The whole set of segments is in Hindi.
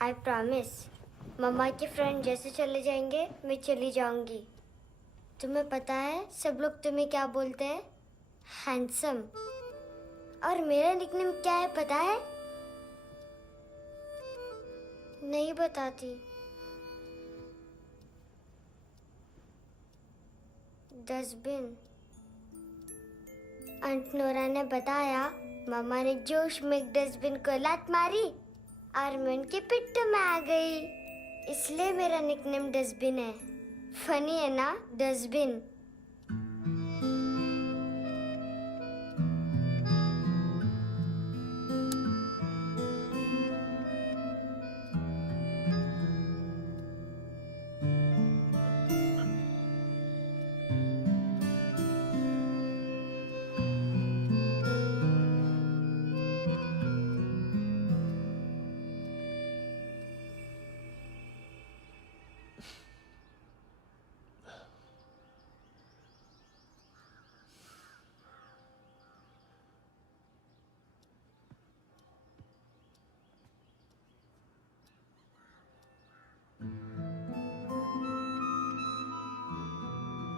I promise. मम्मा के फ्रेंड जैसे चले जाएंगे मैं चली जाऊंगी। तुम्हें पता है सब लोग तुम्हें क्या बोलते हैं? हैंडसम। और मेरा निकनेम क्या है पता है? नहीं बताती। डस्टबिन। आंट नोरा ने बताया मामा ने जोश में डस्टबिन को लात मारी और मैं उनके पिट्ठू में आ गई, इसलिए मेरा निकनेम डस्टबिन है। फनी है ना डस्टबिन?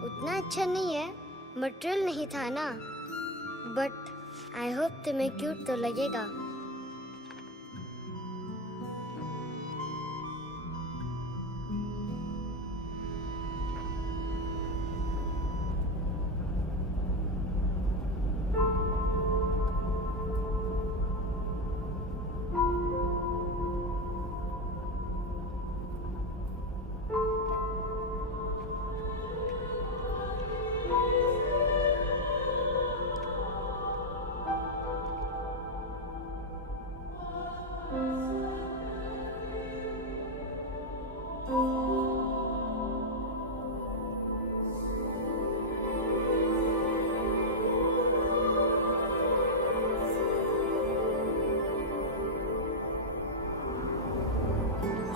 उतना अच्छा नहीं है, मटेरियल नहीं था ना, बट आई होप तुम्हें क्यूट तो लगेगा।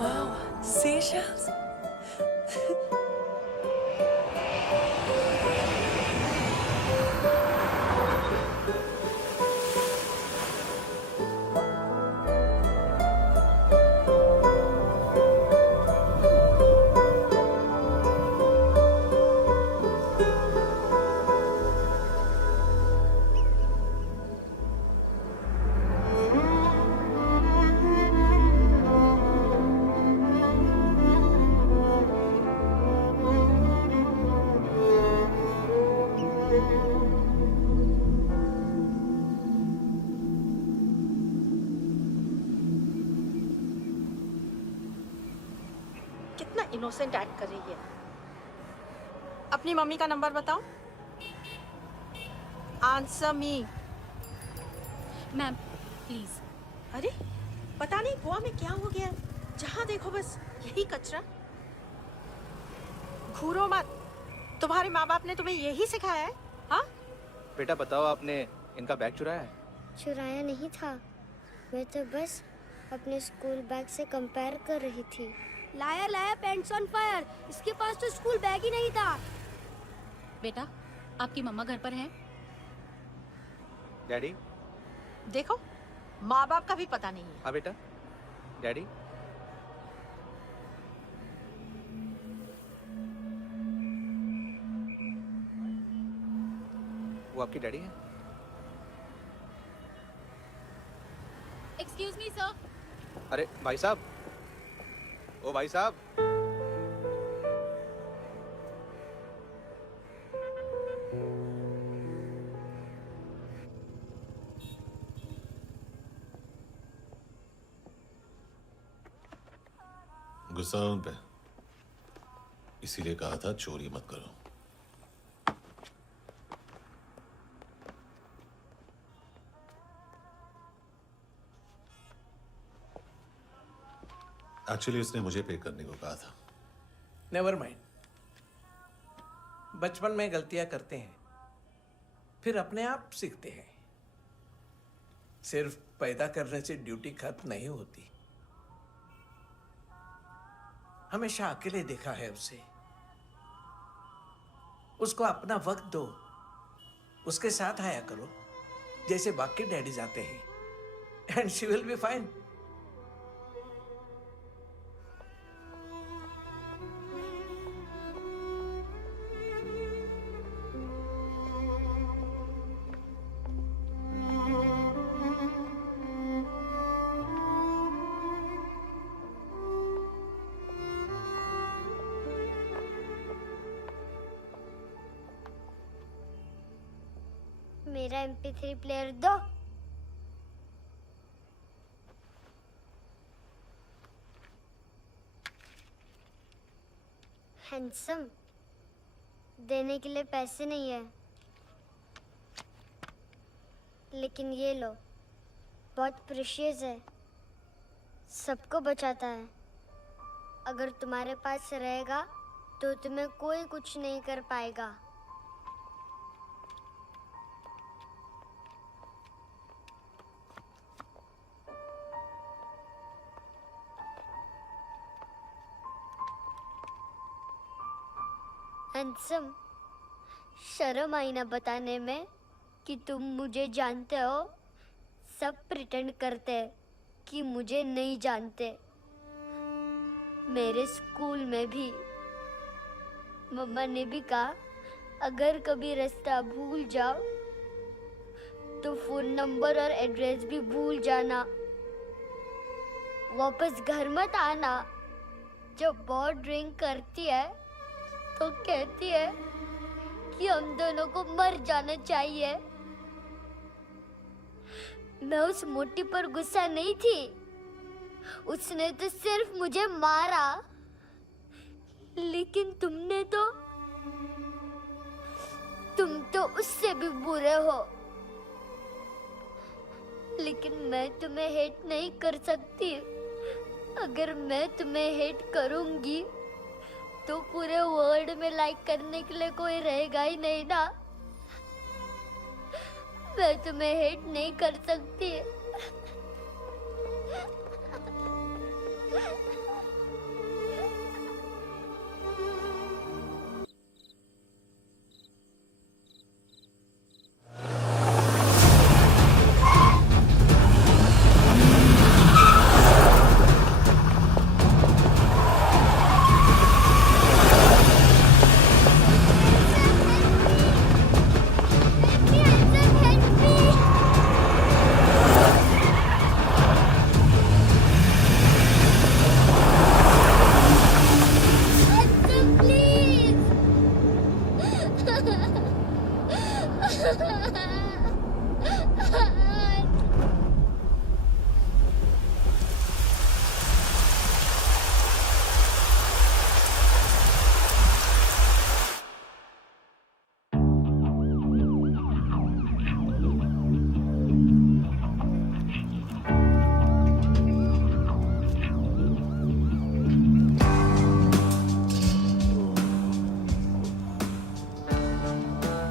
Wow, seashells. कितना इनोसेंट एक्ट कर रही है। अपनी मम्मी का नंबर बताओ। Answer me. Ma'am please. अरे पता नहीं गोवा में क्या हो गया, जहाँ देखो बस यही कचरा। घूरो मत, तुम्हारे माँ बाप ने तुम्हें यही सिखाया है? हाँ बेटा बताओ, आपने इनका बैग चुराया है? चुराया नहीं था, मैं तो बस अपने स्कूल बैग से कंपेयर कर रही थी। Liar liar pants on fire, इसके पास तो स्कूल बैग ही नहीं था। बेटा आपकी मम्मा घर पर है? डैडी? देखो माँ बाप का भी पता नहीं है। हाँ बेटा। डैडी? वो आपकी डैडी है? Excuse me sir. अरे भाई साहब, ओ भाई साहब। गुस्सा उन पे, इसीलिए कहा था चोरी मत करो। एक्चुअली उसने मुझे पे करने को कहा था। नेवर माइंड, बचपन में गलतियां करते हैं, फिर अपने आप सीखते हैं। सिर्फ पैदा करने से ड्यूटी खत्म नहीं होती। हमेशा अकेले देखा है उसे। उसको अपना वक्त दो, उसके साथ आया करो जैसे बाकी डैडीज आते हैं, and she will be fine. मेरा MP3 प्लेयर दो। हैंडसम, देने के लिए पैसे नहीं है, लेकिन ये लो, बहुत प्रेशियस है, सबको बचाता है। अगर तुम्हारे पास रहेगा तो तुम्हें कोई कुछ नहीं कर पाएगा। हैंडसम, शर्म आई ना बताने में कि तुम मुझे जानते हो। सब प्रिटेंड करते हैं कि मुझे नहीं जानते। मेरे स्कूल में भी मम्मा ने भी कहा, अगर कभी रास्ता भूल जाओ तो फोन नंबर और एड्रेस भी भूल जाना। वापस घर मत आना। जब बहुत ड्रिंक करती है तो कहती है कि हम दोनों को मर जाना चाहिए। मैं उस मोटी पर गुस्सा नहीं थी, उसने तो सिर्फ मुझे मारा। लेकिन तुम तो उससे भी बुरे हो। लेकिन मैं तुम्हें हेट नहीं कर सकती। अगर मैं तुम्हें हेट करूंगी तो पूरे वर्ल्ड में लाइक करने के लिए कोई रहेगा ही नहीं ना। मैं तुम्हें हेट नहीं कर सकती।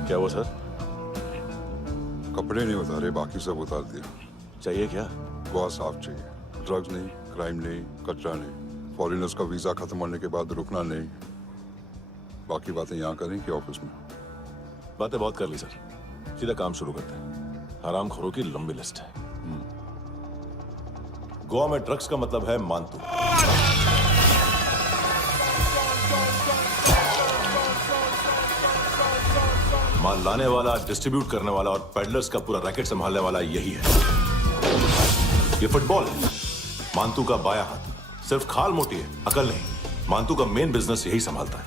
क्या हुआ सर? कपड़े नहीं उतारे, बाकी सब उतार दिए। चाहिए क्या? गोवा साफ चाहिए। ड्रग्स नहीं, क्राइम नहीं, कचरा नहीं। फॉरेनर्स का वीजा खत्म होने के बाद रुकना नहीं। बाकी बातें यहाँ करें कि ऑफिस में? बातें बहुत कर ली सर, सीधा काम शुरू करते हैं। हरामखोरों की लंबी लिस्ट है। गोवा में ड्रग्स का मतलब है मानतू। माल लाने वाला, डिस्ट्रीब्यूट करने वाला और पेडलर्स का पूरा रैकेट संभालने वाला यही है। ये फुटबॉल है, मानतू का बायां हाथ। सिर्फ खाल मोटी है, अकल नहीं। मानतू का मेन बिजनेस यही संभालता है।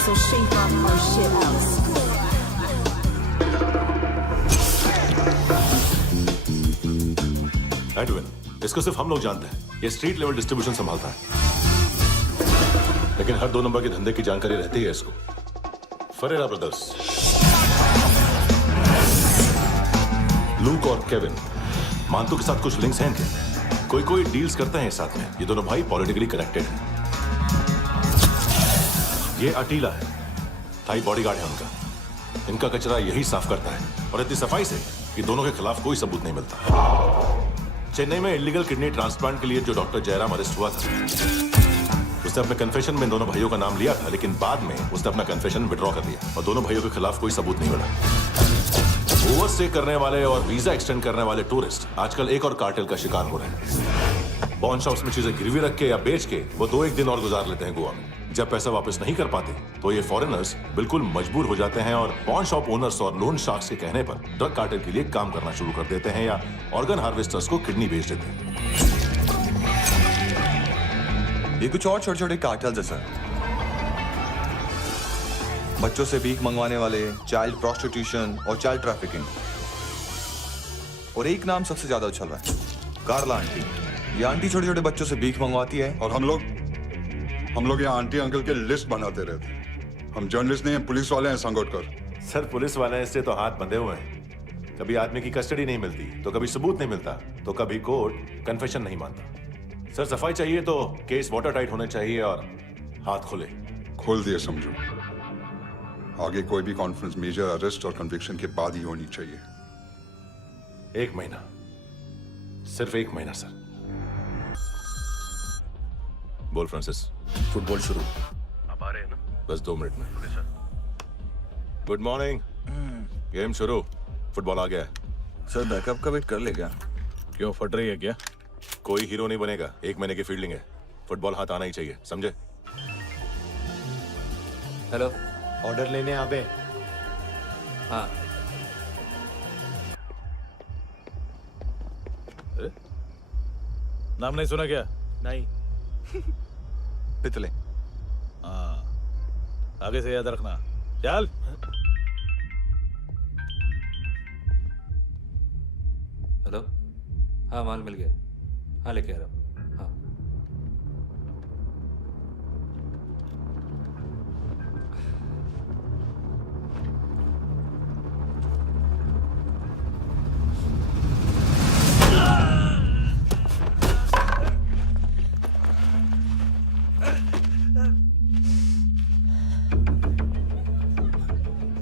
So shake off our shit out. Edwin, इसको सिर्फ हम लोग जानते हैं। ये स्ट्रीट लेवल डिस्ट्रीब्यूशन संभालता है, लेकिन हर 2 नंबर के धंधे की जानकारी रहती है इसको। फरेरा ब्रदर्स, लूक और केविन, मानतू के साथ कुछ लिंक्स हैं क्या? कोई डील्स करते हैं साथ में। ये दोनों भाई पॉलिटिकली कनेक्टेड हैं। ये अटीला है, थाई बॉडीगार्ड है उनका। इनका कचरा यही साफ करता है, और इतनी सफाई से कि दोनों के खिलाफ कोई सबूत नहीं मिलता। चेन्नई में इलीगल किडनी ट्रांसप्लांट के लिए जो डॉक्टर जयराम अरेस्ट हुआ था, उसने अपने कन्फेशन में दोनों भाइयों का नाम लिया था, लेकिन बाद में उसने अपना कन्फेशन विड्रॉ कर लिया और दोनों भाइयों के खिलाफ कोई सबूत नहीं मिला। ओवरस्टे करने वाले और वीजा एक्सटेंड करने वाले टूरिस्ट आजकल एक और कार्टेल का शिकार हो रहे हैं। पॉन शॉप्स में चीजें गिरवी रख के या बेच के वो 2-1 दिन और गुजार लेते हैं गोवा में। जब पैसा वापस नहीं कर पाते तो ये फॉरेनर्स बिल्कुल मजबूर हो जाते हैं और पॉन शॉप ओनर्स और लोन शार्क्स के कहने पर ड्रग कार्टेल के लिए काम करना शुरू कर देते हैं या ऑर्गन हार्वेस्टर्स को किडनी बेच देते हैं। ये कुछ और छोटे छोटे कार्टेल्स है सर। बच्चों से भीख मंगवाने वाले, चाइल्ड प्रोस्टिट्यूशन और चाइल्ड ट्रैफिकिंग। और एक नाम सबसे ज्यादा उछल रहा है, कार्ला आंटी। ये आंटी छोटे छोटे बच्चों से भीख मंगवाती है। और हम लोग यहाँ आंटी अंकल के लिस्ट बनाते रहते हैं। हम जर्नलिस्ट नहीं हैं, पुलिस वाले हैं संगोटकर। सर पुलिस वाले इससे तो हाथ बंधे हुए हैं। कभी आदमी की कस्टडी नहीं मिलती तो कभी सबूत नहीं मिलता तो कभी कोर्ट कन्फेशन नहीं मानता। सर सफाई चाहिए तो केस वाटर टाइट होने चाहिए और हाथ खुले। खोल दिए समझो। आगे कोई भी कॉन्फ्रेंस मेजर अरेस्ट और कन्विक्शन के बाद ही होनी चाहिए। 1 महीना, सिर्फ 1 महीना सर। बोल फ्रांसिस। फुटबॉल शुरू। आप आ रहे हैं ना? बस 2 मिनट में। Good morning. गेम शुरू। फुटबॉल आ गया है। सर बैकअप का वेट कर ले क्या? क्यों, फट रही है क्या? कोई हीरो नहीं बनेगा, 1 महीने की फील्डिंग है। फुटबॉल हाथ आना ही चाहिए, समझे? हेलो, ऑर्डर लेने आबे। हाँ। नाम नहीं सुना क्या? नहीं। पितले। हाँ, आगे से याद रखना। चल। हेलो, हाँ माल मिल गया। हाँ लेके आ रहा हूँ। हाँ।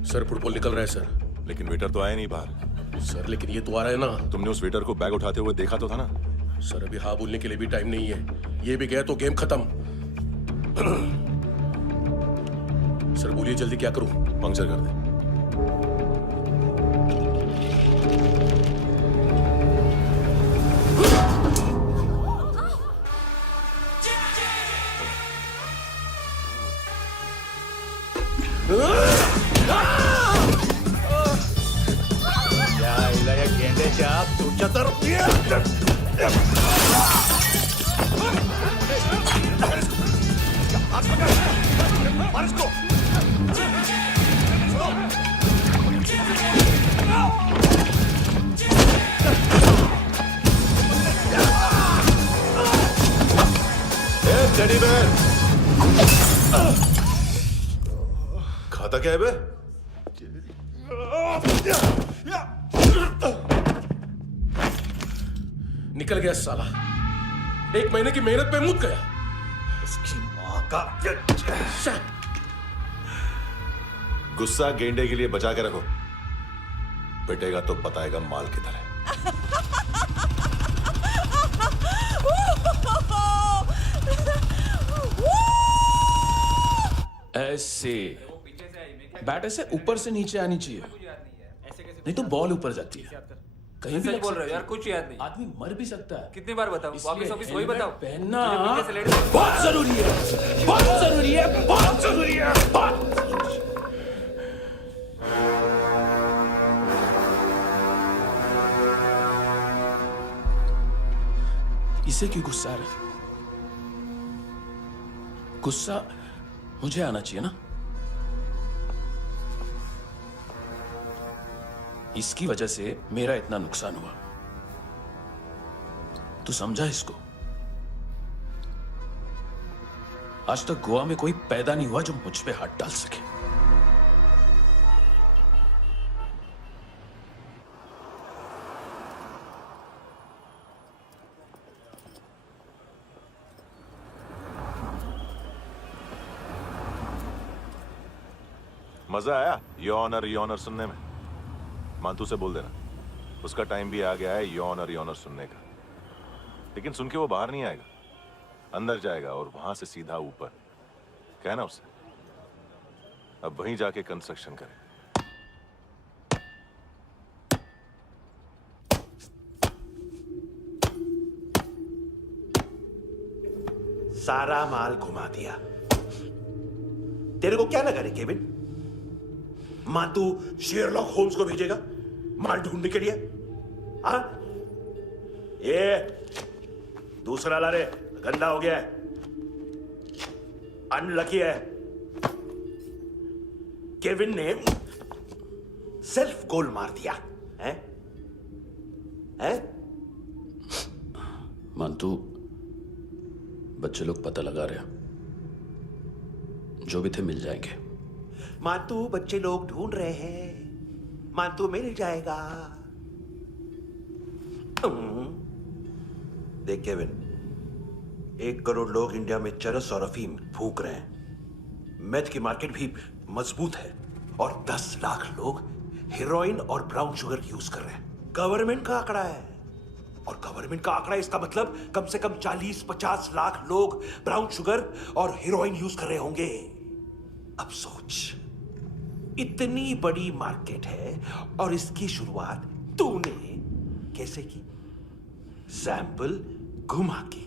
सर फुटबॉल निकल रहा है सर। लेकिन वेटर तो आया नहीं बाहर। सर लेकिन ये तो आ रहा है ना। तुमने उस वेटर को बैग उठाते हुए देखा तो था ना? सर अभी हाँ बोलने के लिए भी टाइम नहीं है। ये भी गया तो गेम खत्म। सर बोलिए जल्दी, क्या करूं? पंक्चर कर दे। खाता क्या है बे? निकल गया साला। 1 महीने की मेहनत पे मुक गया। इसकी माँ का। गुस्सा गेंडे के लिए बचा के रखो, पिटेगा तो बताएगा माल किधर है। ऐसे बैट ऐसे ऊपर से नीचे आनी चाहिए, नहीं तो बॉल ऊपर जाती है। कहीं भी बोल रहे हो यार, कुछ याद नहीं। आदमी मर भी सकता है। कितनी बार बताऊं? वापस ऑफिस वही बताओ। पहनना बहुत जरूरी है, बहुत जरूरी है, बहुत जरूरी है, बहुत जरूरी है। इसे क्यों गुस्सा आ रहा है? गुस्सा मुझे आना चाहिए ना। इसकी वजह से मेरा इतना नुकसान हुआ। तू समझा इसको? आज तक गोवा में कोई पैदा नहीं हुआ जो मुझ पे हाथ डाल सके। मजा आया यॉनर सुनने में? मानतू से बोल देना, उसका टाइम भी आ गया है यॉनर सुनने का। लेकिन सुन के वो बाहर नहीं आएगा, अंदर जाएगा और वहां से सीधा ऊपर। कहना उसे अब वहीं जाके कंस्ट्रक्शन करे। सारा माल घुमा दिया। तेरे को क्या लगा रे केविन? मातू शेरलॉक होम्स को भेजेगा माल ढूंढने के लिए? हाँ, ये दूसरा ला रे, गंदा हो गया है, अनलकी है। केविन ने सेल्फ गोल मार दिया है? मानतू, बच्चे लोग पता लगा रहे हैं, जो भी थे मिल जाएंगे। मातू, बच्चे लोग ढूंढ रहे हैं, मातू मिल जाएगा। देख केविन, 1 करोड़ लोग इंडिया में चरस और अफीम फूंक रहे हैं। मेथ की मार्केट भी मजबूत है और 10 लाख लोग हेरोइन और ब्राउन शुगर यूज कर रहे हैं। गवर्नमेंट का आंकड़ा है, और गवर्नमेंट का आंकड़ा, इसका मतलब कम से कम 40-50 लाख लोग ब्राउन शुगर और हेरोइन यूज कर रहे होंगे। अब सोच, इतनी बड़ी मार्केट है और इसकी शुरुआत तूने कैसे की? सैंपल घुमा के।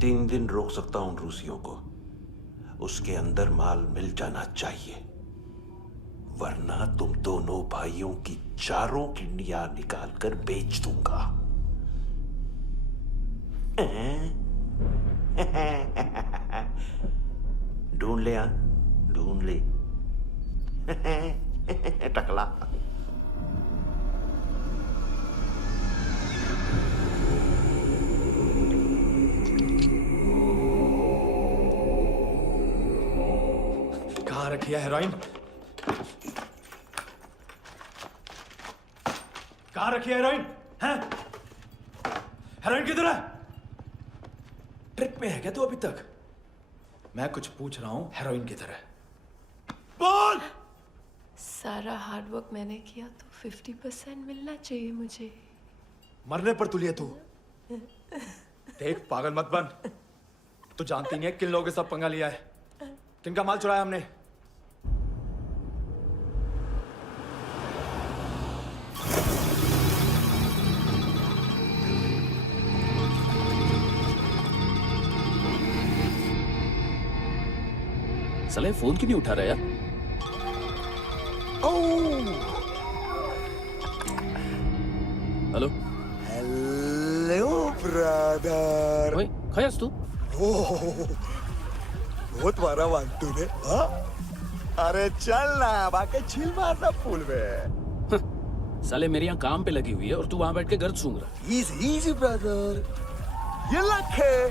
3 दिन रोक सकता हूं रूसियों को, उसके अंदर माल मिल जाना चाहिए, वरना तुम दोनों भाइयों की 4 किडनियां निकाल कर बेच दूंगा। ढूंढ ले, ढूंढ ले टकला। कहाँ रखी है हेरोइन? कहाँ रखी है हेरोइन? हैं? हेरोइन किधर है? ट्रिप में है क्या तू अभी तक? मैं कुछ पूछ रहा हूँ, हेरोइन किधर है? बोल! सारा हार्ड वर्क मैंने किया तो 50% मिलना चाहिए मुझे। मरने पर तुलिए तू। देख, पागल मत बन। तू जानती नहीं है किन लोगों के साथ पंगा लिया है, किनका माल चुराया हमने। साले फोन क्यों नहीं उठा रहा यार? Hello hello brother. ओए, खयास तू? बहुत मारा वांटू ने। हाँ? अरे चल ना, बाकी छिल मारना पूल में। साले मेरी यहाँ काम पे लगी हुई है और तू वहां बैठ के गर्द सूंघ रहा। इजी ब्रदर, ये लक है।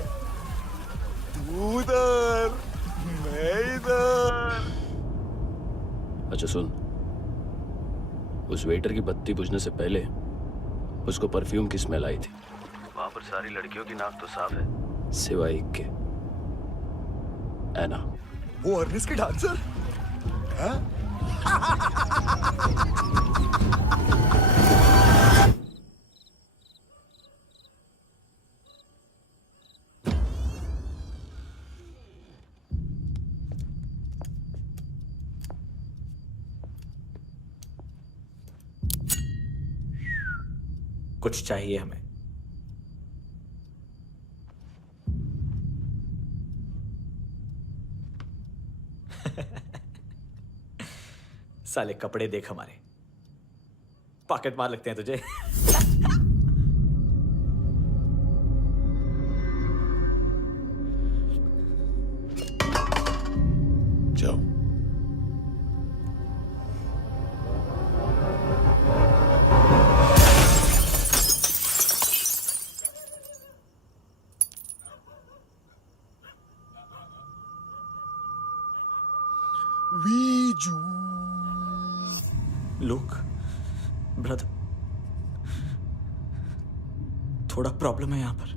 तू उधर, मैं इधर। अच्छा सुन, उस वेटर की बत्ती बुझने से पहले उसको परफ्यूम की स्मेल आई थी। वहां पर सारी लड़कियों की नाक तो साफ है, सिवाय एक के, एना। वो अर्निस की डांसर? हाँ? कुछ चाहिए हमें। साले कपड़े देख हमारे, पॉकेट मार लगते हैं तुझे। जाओ। वीजू। लुक ब्रदर, थोड़ा प्रॉब्लम है यहाँ पर।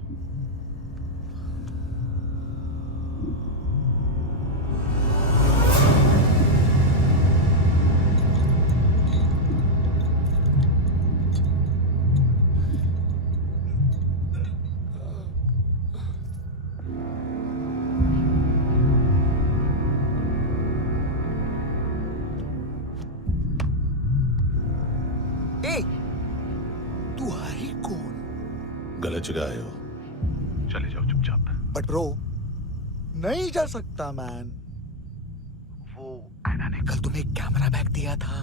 तू है कौन? गलत जगह आए हो, चले जाओ चुपचाप। बट ब्रो, नहीं जा सकता मैन। वो एना ने कल तुम्हें एक कैमरा बैग दिया था,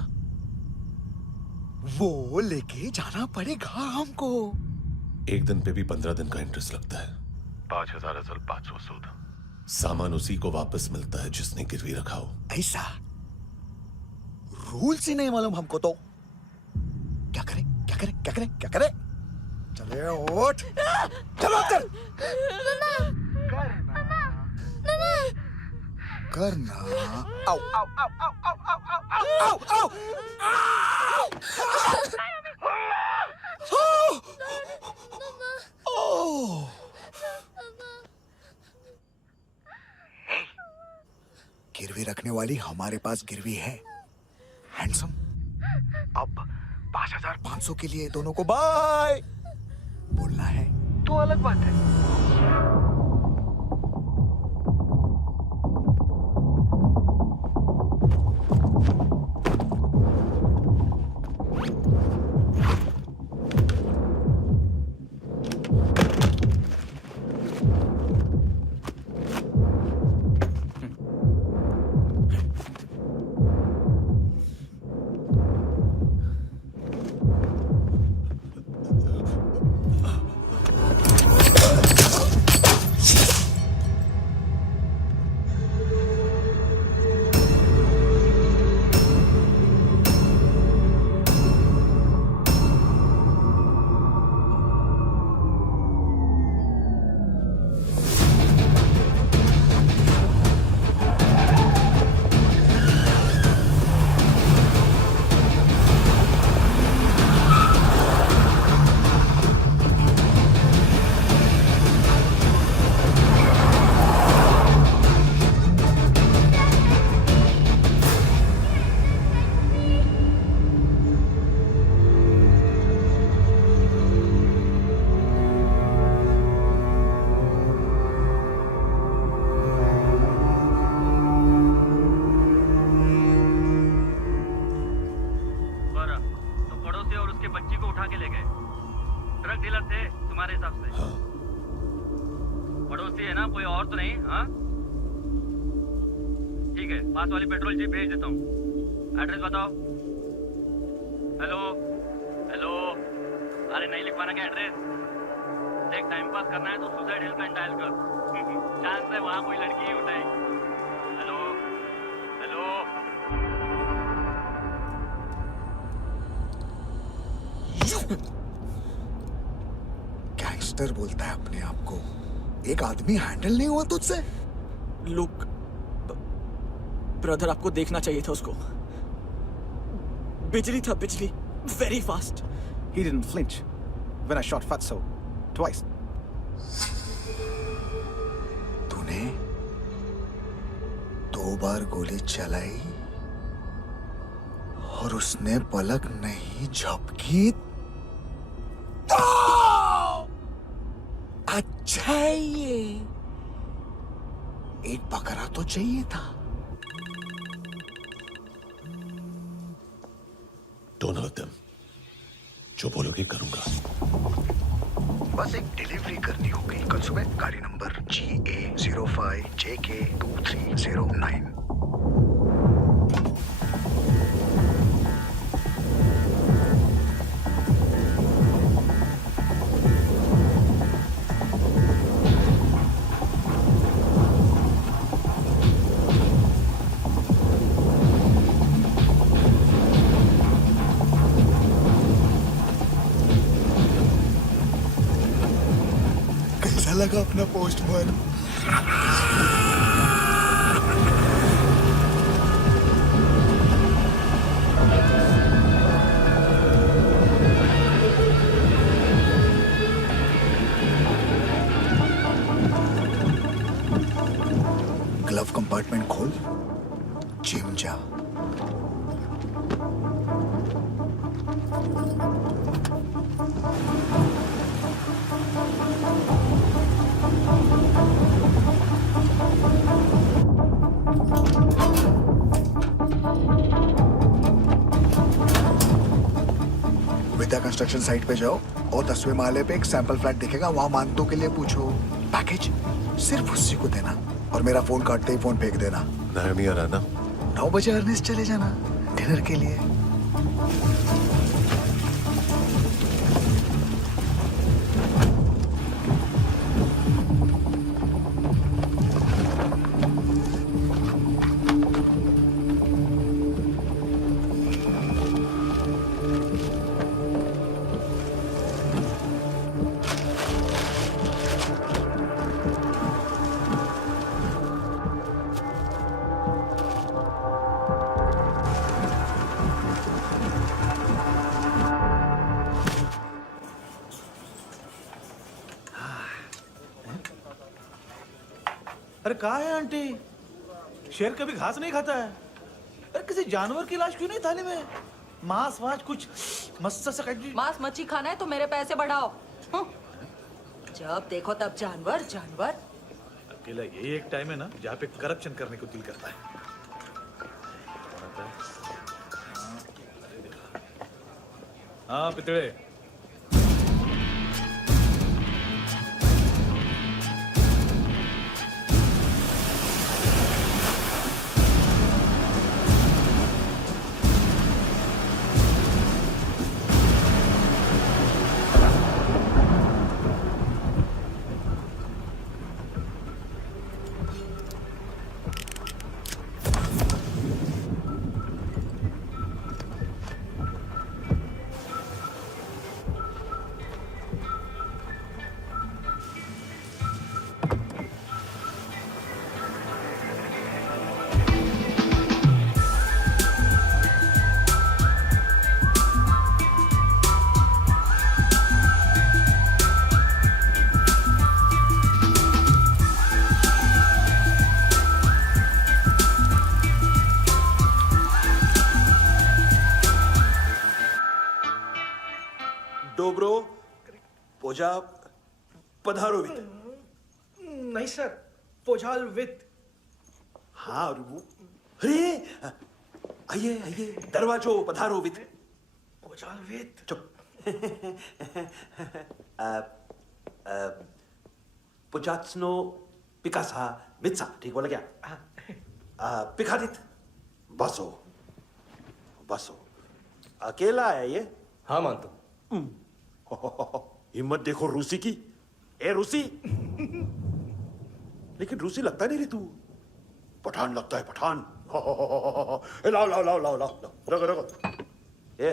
वो लेके जाना पड़ेगा हमको। एक दिन पे भी 15 दिन का इंटरेस्ट लगता है। 5,000 500 सूद। सामान उसी को वापस मिलता है जिसने गिरवी रखा हो। ऐसा रूल्स ही नहीं मालूम हमको तो। क्या करें क्या करें क्या करें क्या करें? चले उठ, चलो चल। करना आओ आओ आओ आओ आओ आओ आओ आओ आओ। गिरवी रखने वाली हमारे पास गिरवी है। हैंडसम, अब 5500 के लिए दोनों को बाय बोलना है तो अलग बात है। पास वाली पेट्रोल जीप भेज देता हूँ। एड्रेस बताओ। हेलो हेलो, अरे नहीं लिखवाना क्या एड्रेस? देख टाइम पास करना है तो सुसाइड हेल्पलाइन डायल कर। चांस है वहाँ कोई लड़की ही उठाए। Hello hello. गैंगस्टर बोलता है अपने आप को। एक आदमी हैंडल नहीं हुआ तुझसे? लुक ब्रदर, आपको देखना चाहिए था उसको। बिजली था, बिजली, very fast. He didn't flinch when I shot Fatso twice. तूने 2 बार गोली चलाई और उसने पलक नहीं झपकी तो अच्छा है ये। एक बकरा तो चाहिए था। Don't hurt them. जो बोलोगे करूंगा। बस एक डिलीवरी करनी होगी कल सुबह। गाड़ी नंबर GA05JK2309। लगा अपना पोस्टमैन। ग्लव कंपार्टमेंट खोल, जिम जा। विद्या कंस्ट्रक्शन साइट पे जाओ और 10वें माले पे एक सैंपल फ्लैट दिखेगा, वहां मानतों के लिए पूछो। पैकेज सिर्फ उसी को देना और मेरा फोन काटते ही फोन फेंक देना। 9 बजे अर्नेस्ट चले जाना डिनर के लिए। अरे कहाँ है आंटी? शेर कभी घास नहीं खाता है। अरे किसी जानवर की लाश क्यों नहीं थाली में? मांस वास कुछ मस्त सा मांस मच्छी खाना है तो मेरे पैसे बढ़ाओ। जब देखो तब जानवर जानवर। अकेला यही एक टाइम है ना जहाँ पे करप्शन करने को दिल करता है। हाँ पितड़े। डोब्रो पोजा पधारोवित। नहीं सर, पोजाल विथ। हाँ और वो अरे आइए आइए दरवाजो पधारोवित। पोजाल विथ। चुप। पुजात्सनो पिकासा मित्सा, ठीक बोला क्या? पिकादित बसो बसो। अकेला है ये? हाँ मानतो। हिम्मत देखो रूसी की। ए रूसी। लेकिन रूसी लगता नहीं रे तू, पठान लगता है पठान। लाओ लाओ लाओ लाओ लाओ रखो रखो। ए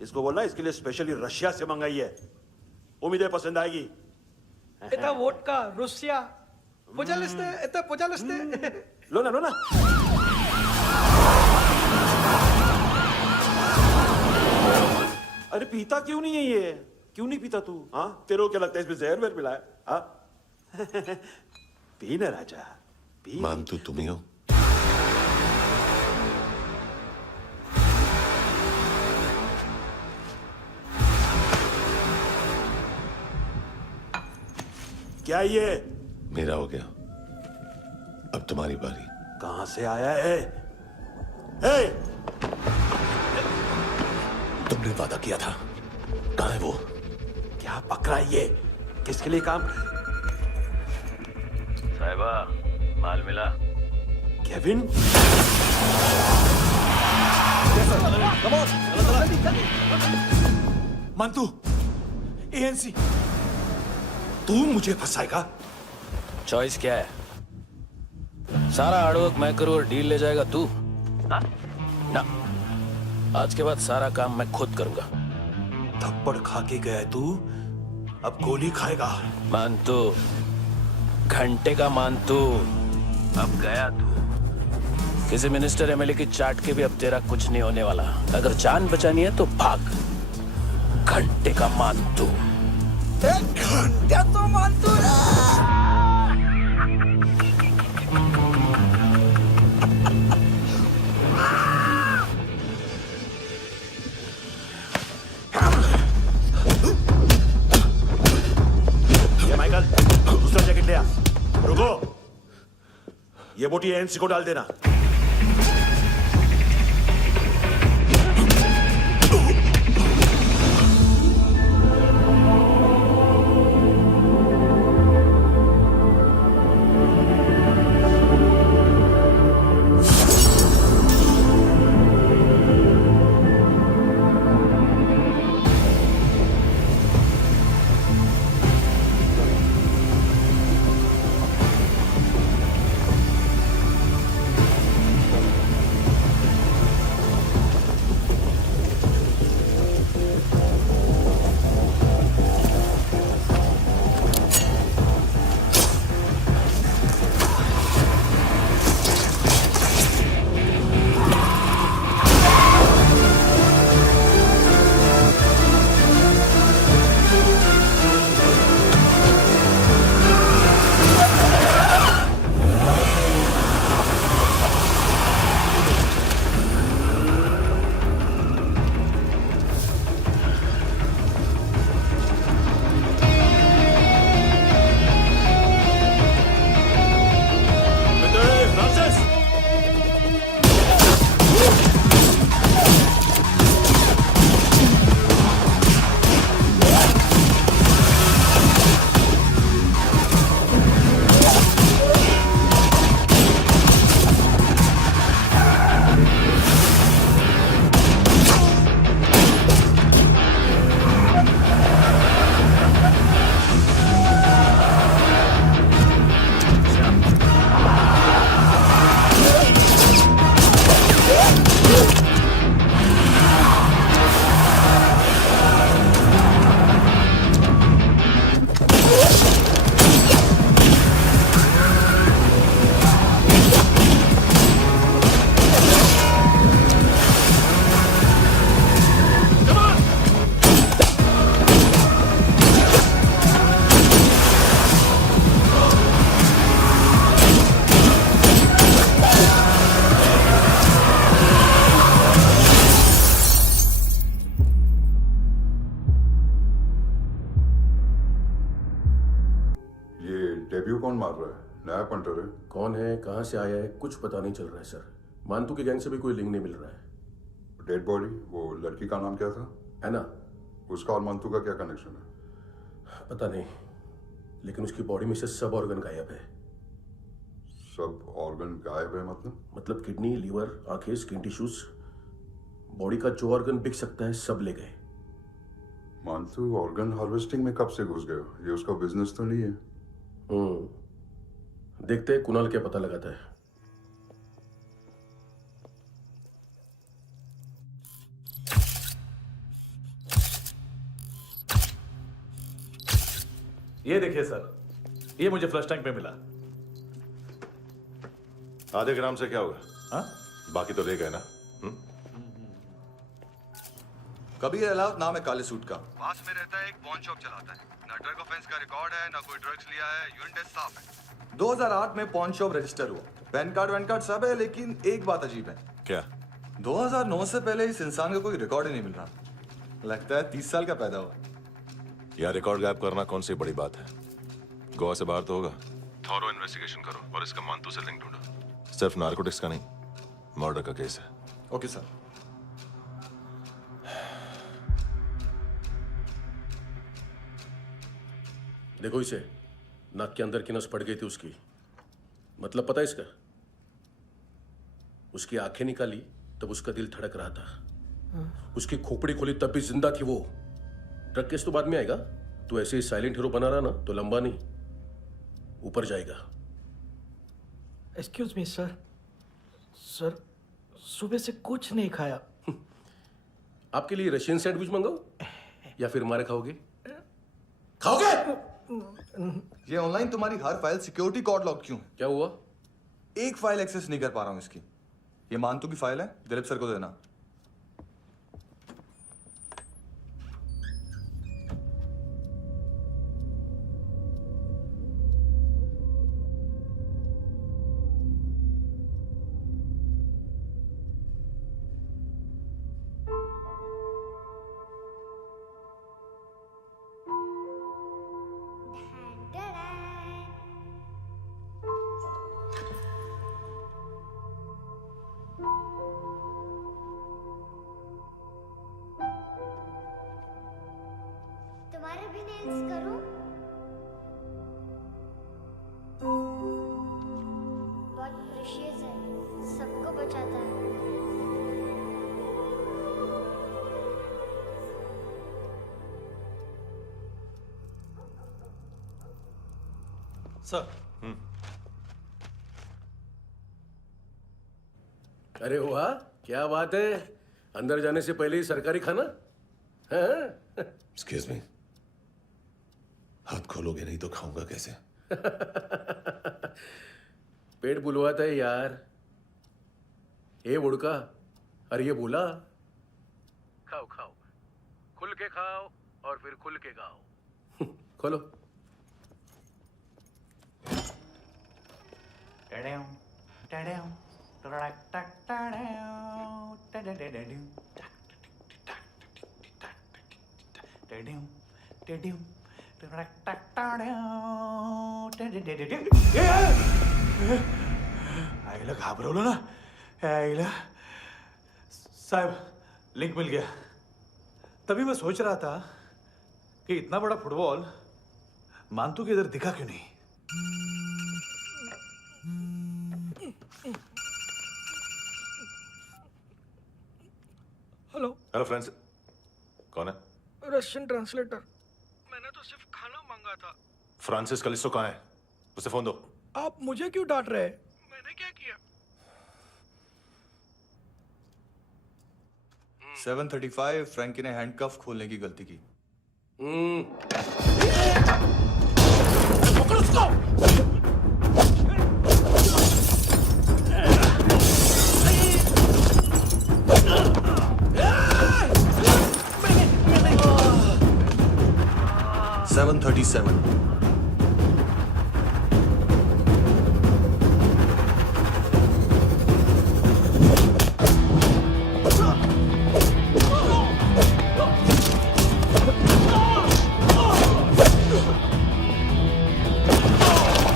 इसको बोलना इसके लिए स्पेशली रशिया से मंगाई है, उम्मीद है पसंद आएगी। इतना वोडका रुसिया पोजालिस्ते इतना पोजालिस्ते। लो ना लो ना। अरे पीता क्यों नहीं है ये? क्यों नहीं पीता तू? हाँ तेरे को क्या लगता है इसमें जहर वहर मिला है? हाँ पी ना राजा पी। मानतू तुम ही हो? क्या ये? मेरा हो गया, अब तुम्हारी बारी। कहां से आया है? हे! तुमने वादा किया था, कहाँ है वो? क्या पकड़ा ये? किसके लिए काम? साहिबा माल मिला? केविन? मंतू, एएनसी। तू मुझे फंसाएगा? चॉइस क्या है? सारा हार्डवर्क मैं करूं और डील ले जाएगा तू? ना, आज के बाद सारा काम मैं खुद करूंगा। थप्पड़ खा के गया तू, अब गोली खाएगा। मानतू, घंटे का मानतू। अब गया तू। किसी मिनिस्टर एमएलए की चाट के भी अब तेरा कुछ नहीं होने वाला। अगर जान बचानी है तो भाग। घंटे का मानतू। एक घंटे तो मानतू ना। माइकल दूसरा जैकेट ले आ। रुको, ये बोटी एएनसी को डाल देना। डेब्यू कौन मार रहा है? नया पंटर है। कौन है, कहाँ से आया है, कुछ पता नहीं चल रहा है सर। मानतू के गैंग से भी कोई लिंक नहीं मिल रहा है। डेड बॉडी, वो लड़की का नाम क्या था? है ना? उसका और मंतू का क्या कनेक्शन है? पता नहीं, लेकिन उसकी बॉडी में से सब ऑर्गन गायब है। सब ऑर्गन गायब है मतलब किडनी, लीवर, आंखें, स्किन टिश्यूज, बॉडी का जो ऑर्गन बिक सकता है सब ले गए। मंतू ऑर्गन हार्वेस्टिंग में कब से घुस गए? ये उसका बिजनेस तो नहीं है? देखते हैं कुणाल क्या पता लगाता है। ये देखिए सर, ये मुझे फ्लश टैंक में मिला। आधे ग्राम से क्या होगा? हाँ? बाकी तो ले गए ना? कबीर अलाव नाम है काले सूट का। पास में रहता है, एक पॉन शॉप चलाता है। ना ड्रग ऑफेंस का रिकॉर्ड है, ना कोई ड्रग्स लिया है। यूरिन टेस्ट साफ है। 2008 में पॉन शॉप रजिस्टर हुआ। पैन कार्ड वैन कार्ड सब है, लेकिन एक बात अजीब है। क्या? 2009 से पहले इस इंसान का कोई रिकॉर्ड ही नहीं मिल रहा। लगता है 30 साल का पैदा हुआ। यार रिकॉर्ड गायब करना कौन सी बड़ी बात है? गोवा से बाहर तो होगा। थॉरो इन्वेस्टिगेशन करो और इसका मानतू से लिंक ढूंढो। सिर्फ नार्कोटिक्स का नहीं, मर्डर का केस है। Okay sir. देखो इसे, नाक के अंदर की नस पड़ गई थी उसकी। मतलब पता है इसका? उसकी आंखें निकाली तब उसका दिल धड़क रहा था। उसकी खोपड़ी खोली तब भी जिंदा थी वो। ड्रग केस तो बाद में आएगा। तो ऐसे ही साइलेंट हीरो बना रहा ना तो लंबा नहीं, ऊपर जाएगा। Excuse me sir. सर सुबह से कुछ नहीं खाया। आपके लिए रशियन सैंडविच मंगाओ या फिर मारे खाओगे? खाओगे? ये ऑनलाइन तुम्हारी हर फाइल सिक्योरिटी कोड लॉक क्यों? क्या हुआ? एक फाइल एक्सेस नहीं कर पा रहा हूं इसकी। ये मानतू की फाइल है, दिलीप सर को देना। तुम्हारे भी नेल्स करूं? बहुत प्रेशियस है, सबको बचाता है। सर। अरे वाह, क्या बात है। अंदर जाने से पहले ही सरकारी खाना। एक्सक्यूज मी, हाथ खोलोगे नहीं तो खाऊंगा कैसे? पेट बुलवाता है यार। ए बुड़का, अरे ये बोला। खाओ खाओ, खुल के खाओ और फिर खुल के गाओ। खोलो। आईला घाबरवलं ना? आईला साहब, लिंक मिल गया। तभी मैं सोच रहा था कि इतना बड़ा फुटबॉल मानतू के इधर दिखा क्यों नहीं? हेलो। हेलो फ्रेंड्स, कौन है? Russian translator. मैंने तो सिर्फ खाना मांगा था। फ्रांसिस कलिस्टो कहाँ है? उसे फोन दो। आप मुझे क्यों डांट रहे हैं? मैंने क्या किया? 735 फ्रैंकी ने हैंडकफ खोलने की गलती की। पकड़ो उसको। 737 Oh!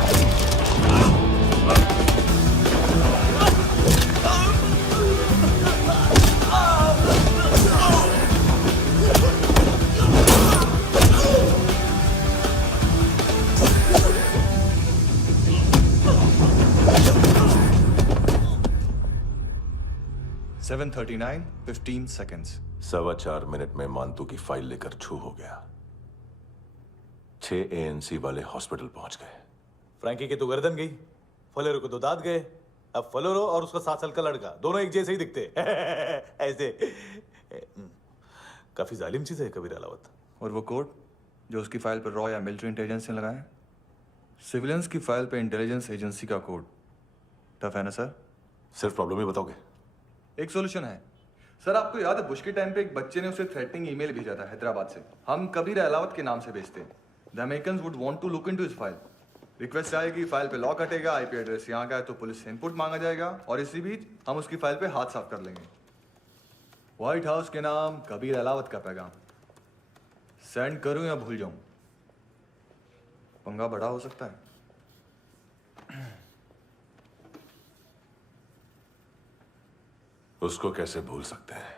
7:39, 15 seconds. 4.25 मिनट में मानतू की फाइल लेकर छू हो गया। 6 ANC वाले हॉस्पिटल पहुंच गए। फ्रैंकी की तो गर्दन गई, फलोरो को तो दांत गए। अब फलोरो और उसका 7 साल का लड़का दोनों एक जैसे ही दिखते ऐसे। काफी जालिम चीज है कबीर अलावत। और वो कोड जो उसकी फाइल पर रॉ या मिलिट्री इंटेलिजेंस ने लगाया, सिविलियंस की फाइल पे इंटेलिजेंस एजेंसी का कोड। टफ है ना सर? सिर्फ प्रॉब्लम ही बताओगे? एक सॉल्यूशन है सर। आपको याद है बुश के टाइम पे एक बच्चे ने उसे थ्रेटनिंग ईमेल भेजा था हैदराबाद से। हम कबीर अलावत के नाम से भेजते हैं। The Americans would want to look into his file. Request आएगी, फाइल पे लॉक हटेगा, आईपी एड्रेस यहाँ का है तो पुलिस से इनपुट मांगा जाएगा और इसी बीच हम उसकी फाइल पे हाथ साफ कर लेंगे। व्हाइट हाउस के नाम कबीर अलावत का पैगाम। सेंड करूं या भूल जाऊं? पंगा बड़ा हो सकता है। उसको कैसे भूल सकते हैं?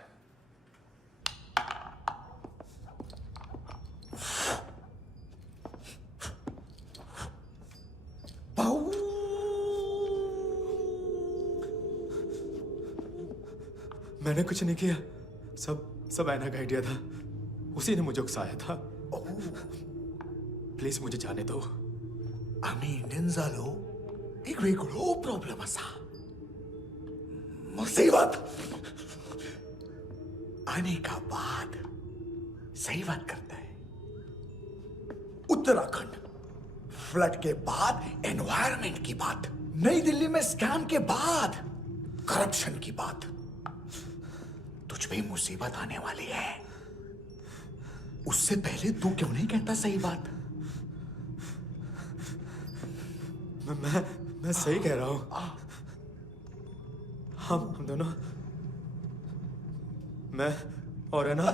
मैंने कुछ नहीं किया, सब ऐना का आइडिया था। उसी ने मुझे उकसाया था। प्लीज मुझे जाने दो। आम्ही इंडियन झालो एक वेगळो प्रॉब्लेम असा। मुसीबत आने का बाद सही बात करता है। उत्तराखंड फ्लड के बाद एनवायरनमेंट की बात, नई दिल्ली में स्कैम के बाद करप्शन की बात। तुझ पे मुसीबत आने वाली है, उससे पहले तू क्यों नहीं कहता सही बात? मैं सही कह रहा हूं। हम दोनों, मैं और है ना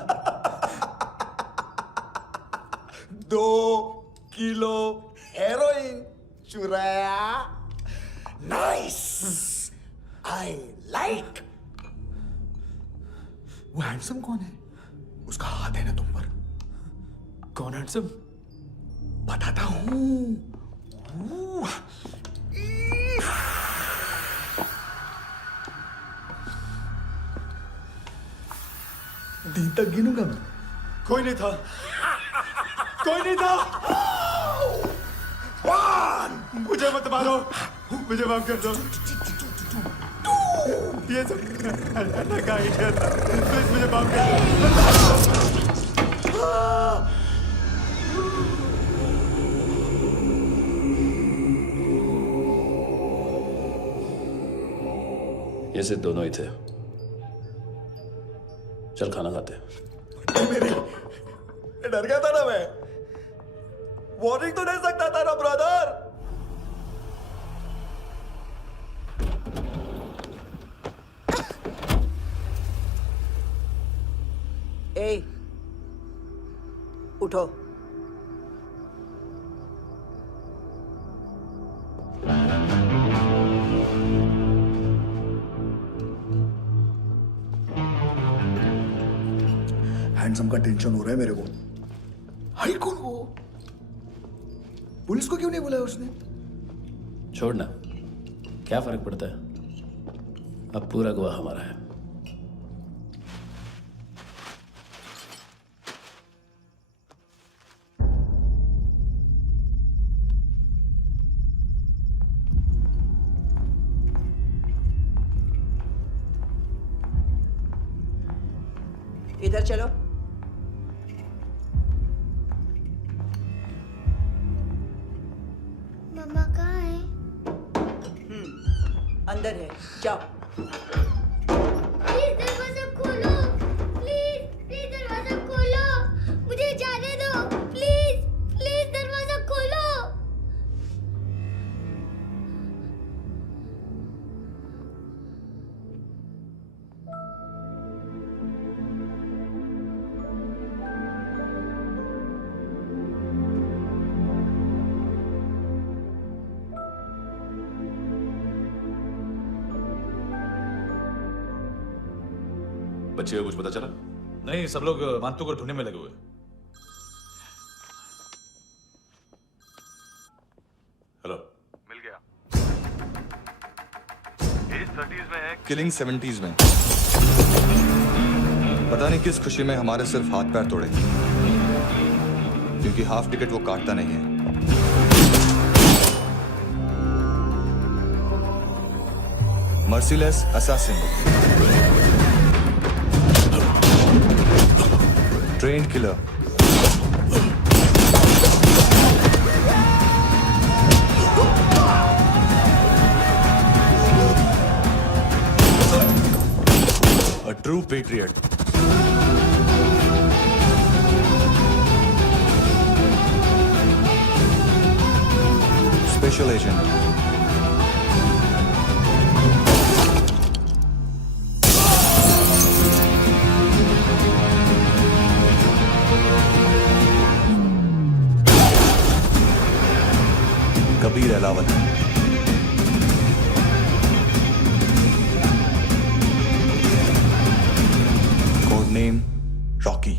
2 किलो हेरोइन चुराया। Nice, I like. वो हैंडसम कौन है? उसका हाथ है ना तुम पर? कौन हैंडसम? बताता हूं। दिन तक गिनूंगा मैं। कोई नहीं था, कोई नहीं था। मुझे मत मारो, मुझे माफ कर दो। ये सब ऐना का आइडिया था। प्लीज मुझे माफ कर दो। ये सिर्फ दोनों ही थे। चल खाना खाते। डर गया था ना मैं। वार्निंग तो दे सकता था ना ब्रदर। ए, उठो। हैंडसम का टेंशन हो रहा है मेरे को। हाई कौन वो? पुलिस को क्यों नहीं बुलाया उसने? छोड़ना, क्या फर्क पड़ता है? अब पूरा गवाह हमारा है। इधर चलो। मम्मा कहाँ है? अंदर है, जाओ। प्लीज दरवाजा खोलो, प्लीज प्लीज दरवाजा खोलो, मुझे जाने दो, प्लीज प्लीज दरवाजा खोलो। बच्चे को कुछ पता चला? नहीं, सब लोग मानतू को ढूंढने में लगे हुए। हेलो, मिल गया। एज 30s में है, किलिंग 70s में। पता नहीं किस खुशी में हमारे सिर्फ हाथ पैर तोड़े, क्योंकि हाफ टिकट वो काटता नहीं है। Merciless assassin, train killer, a true patriot. Special agent. Kabir Ahlawat. Code name Rocky.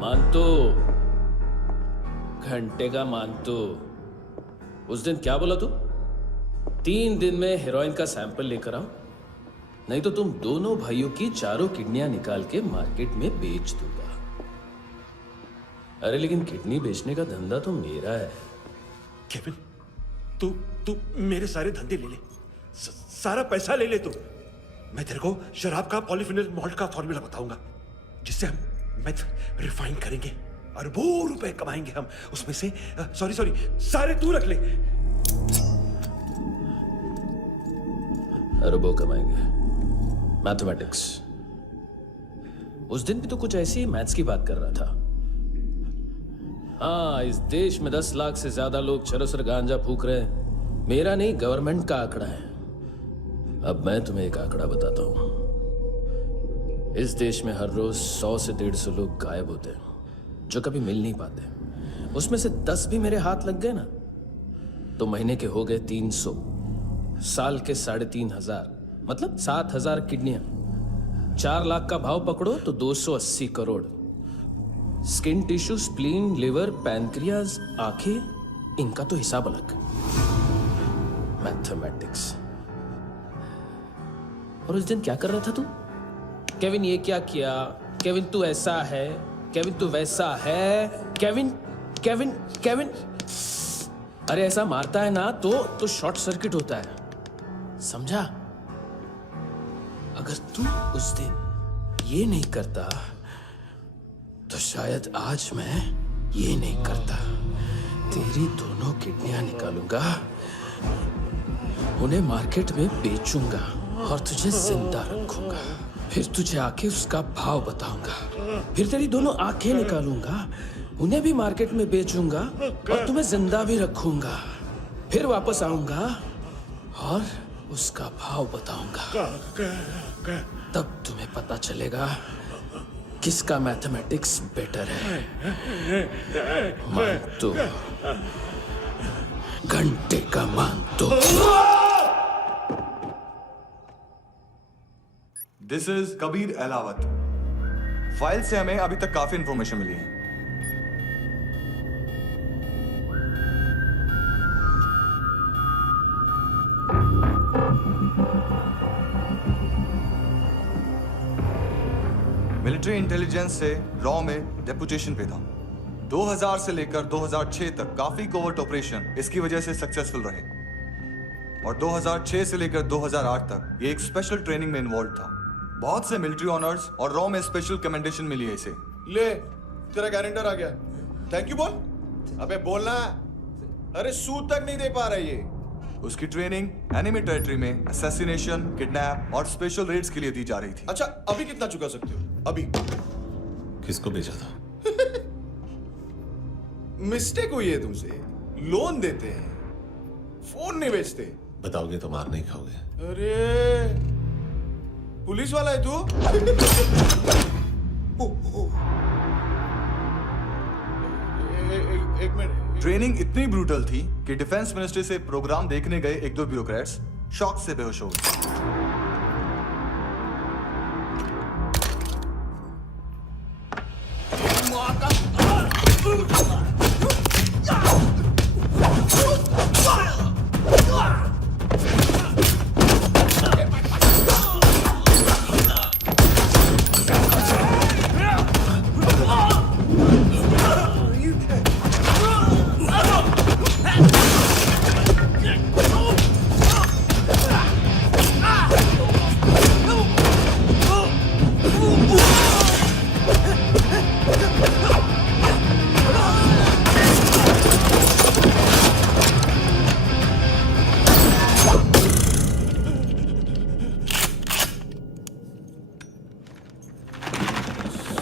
मानतो, घंटे का मानतो, उस दिन क्या बोला तू? 3 दिन में हेरोइन का सैंपल लेकर आओ, नहीं तो तुम दोनों भाइयों की चारों किडनियां निकाल के मार्केट में बेच दूंगा। अरे लेकिन किडनी बेचने का धंधा तो मेरा है। केविन, तू मेरे सारे धंधे ले ले, सारा पैसा ले ले तू। मैं तेरे को शराब का पॉलीफिनल मॉल्ट का फॉर्मूला बताऊंगा, जिससे हम मेथ रिफाइन करेंगे, अरबों रुपए कमाएंगे हम उसमें से। सॉरी सारे तू रख ले। अरबों कमाएंगे, मैथमेटिक्स। उस दिन भी तो कुछ ऐसी मैथ्स की बात कर रहा था। हाँ, इस देश में 10 लाख से ज्यादा लोग चरस और गांजा फूक रहे हैं। मेरा नहीं, गवर्नमेंट का आंकड़ा है। अब मैं तुम्हें एक आंकड़ा बताता हूं। इस देश में हर रोज 100 से 150 लोग गायब होते हैं, जो कभी मिल नहीं पाते। उसमें से 10 भी मेरे हाथ लग गए ना, तो महीने के हो गए 300, साल के 3500, मतलब 7000 किडनियां। 4 लाख का भाव पकड़ो तो 280 crore. Skin tissue, spleen, liver, pancreas, आंखें, इनका तो हिसाब अलग। मैथमेटिक्स। और उस दिन क्या कर रहा था तू? केविन ये क्या किया, केविन तू ऐसा है, केविन तू वैसा है, केविन केविन केविन। अरे ऐसा मारता है ना तो शॉर्ट सर्किट होता है, समझा? अगर तू उस दिन ये नहीं करता तो शायद आज मैं ये नहीं करता। तेरी दोनों किडनियां निकालूंगा, उन्हें मार्केट में बेचूंगा और तुझे जिंदा रखूंगा। फिर तुझे आके उसका भाव बताऊंगा। फिर तेरी दोनों आंखें निकालूंगा, उन्हें भी मार्केट में बेचूंगा और तुम्हें जिंदा भी रखूंगा। फिर वापस आऊंगा और उसका भाव बताऊंगा। तब तुम्हें पता चलेगा किसका मैथमेटिक्स बेटर है। मानतो, घंटे का मानतो। This is Kabir Ahlawat. File से हमें अभी तक काफी इंफॉर्मेशन मिली है। मिलिट्री इंटेलिजेंस से रॉ में डेपुटेशन पे था। 2000 से लेकर 2006 तक काफी कोवर्ट ऑपरेशन इसकी वजह से सक्सेसफुल रहे, और 2006 से लेकर 2008 तक ये एक स्पेशल ट्रेनिंग में इन्वॉल्व था। बहुत से मिलिट्री ऑनर्स और रॉ में स्पेशल कमेंडेशन मिली है इसे। ले, तेरा गारंटर आ गया। थैंक यू बोल। अबे बोलना। अरे सूद तक नहीं दे पा रहा ये। उसकी ट्रेनिंग एनिमी टेरिटरी में असैसिनेशन, किडनैप और स्पेशल रेड्स के लिए दी जा रही थी। अच्छा, अभी कितना चुका सकते हो? अभी किसको भेजा था? मिस्टेक हुई है तुमसे। लोन देते हैं, फोन नहीं बेचते। बताओगे तो मार नहीं खाओगे। अरे पुलिस वाला है तू? एक मिनट। ट्रेनिंग इतनी ब्रूटल थी कि डिफेंस मिनिस्ट्री से प्रोग्राम देखने गए एक दो ब्यूरोक्रेट्स शॉक से बेहोश हो गए।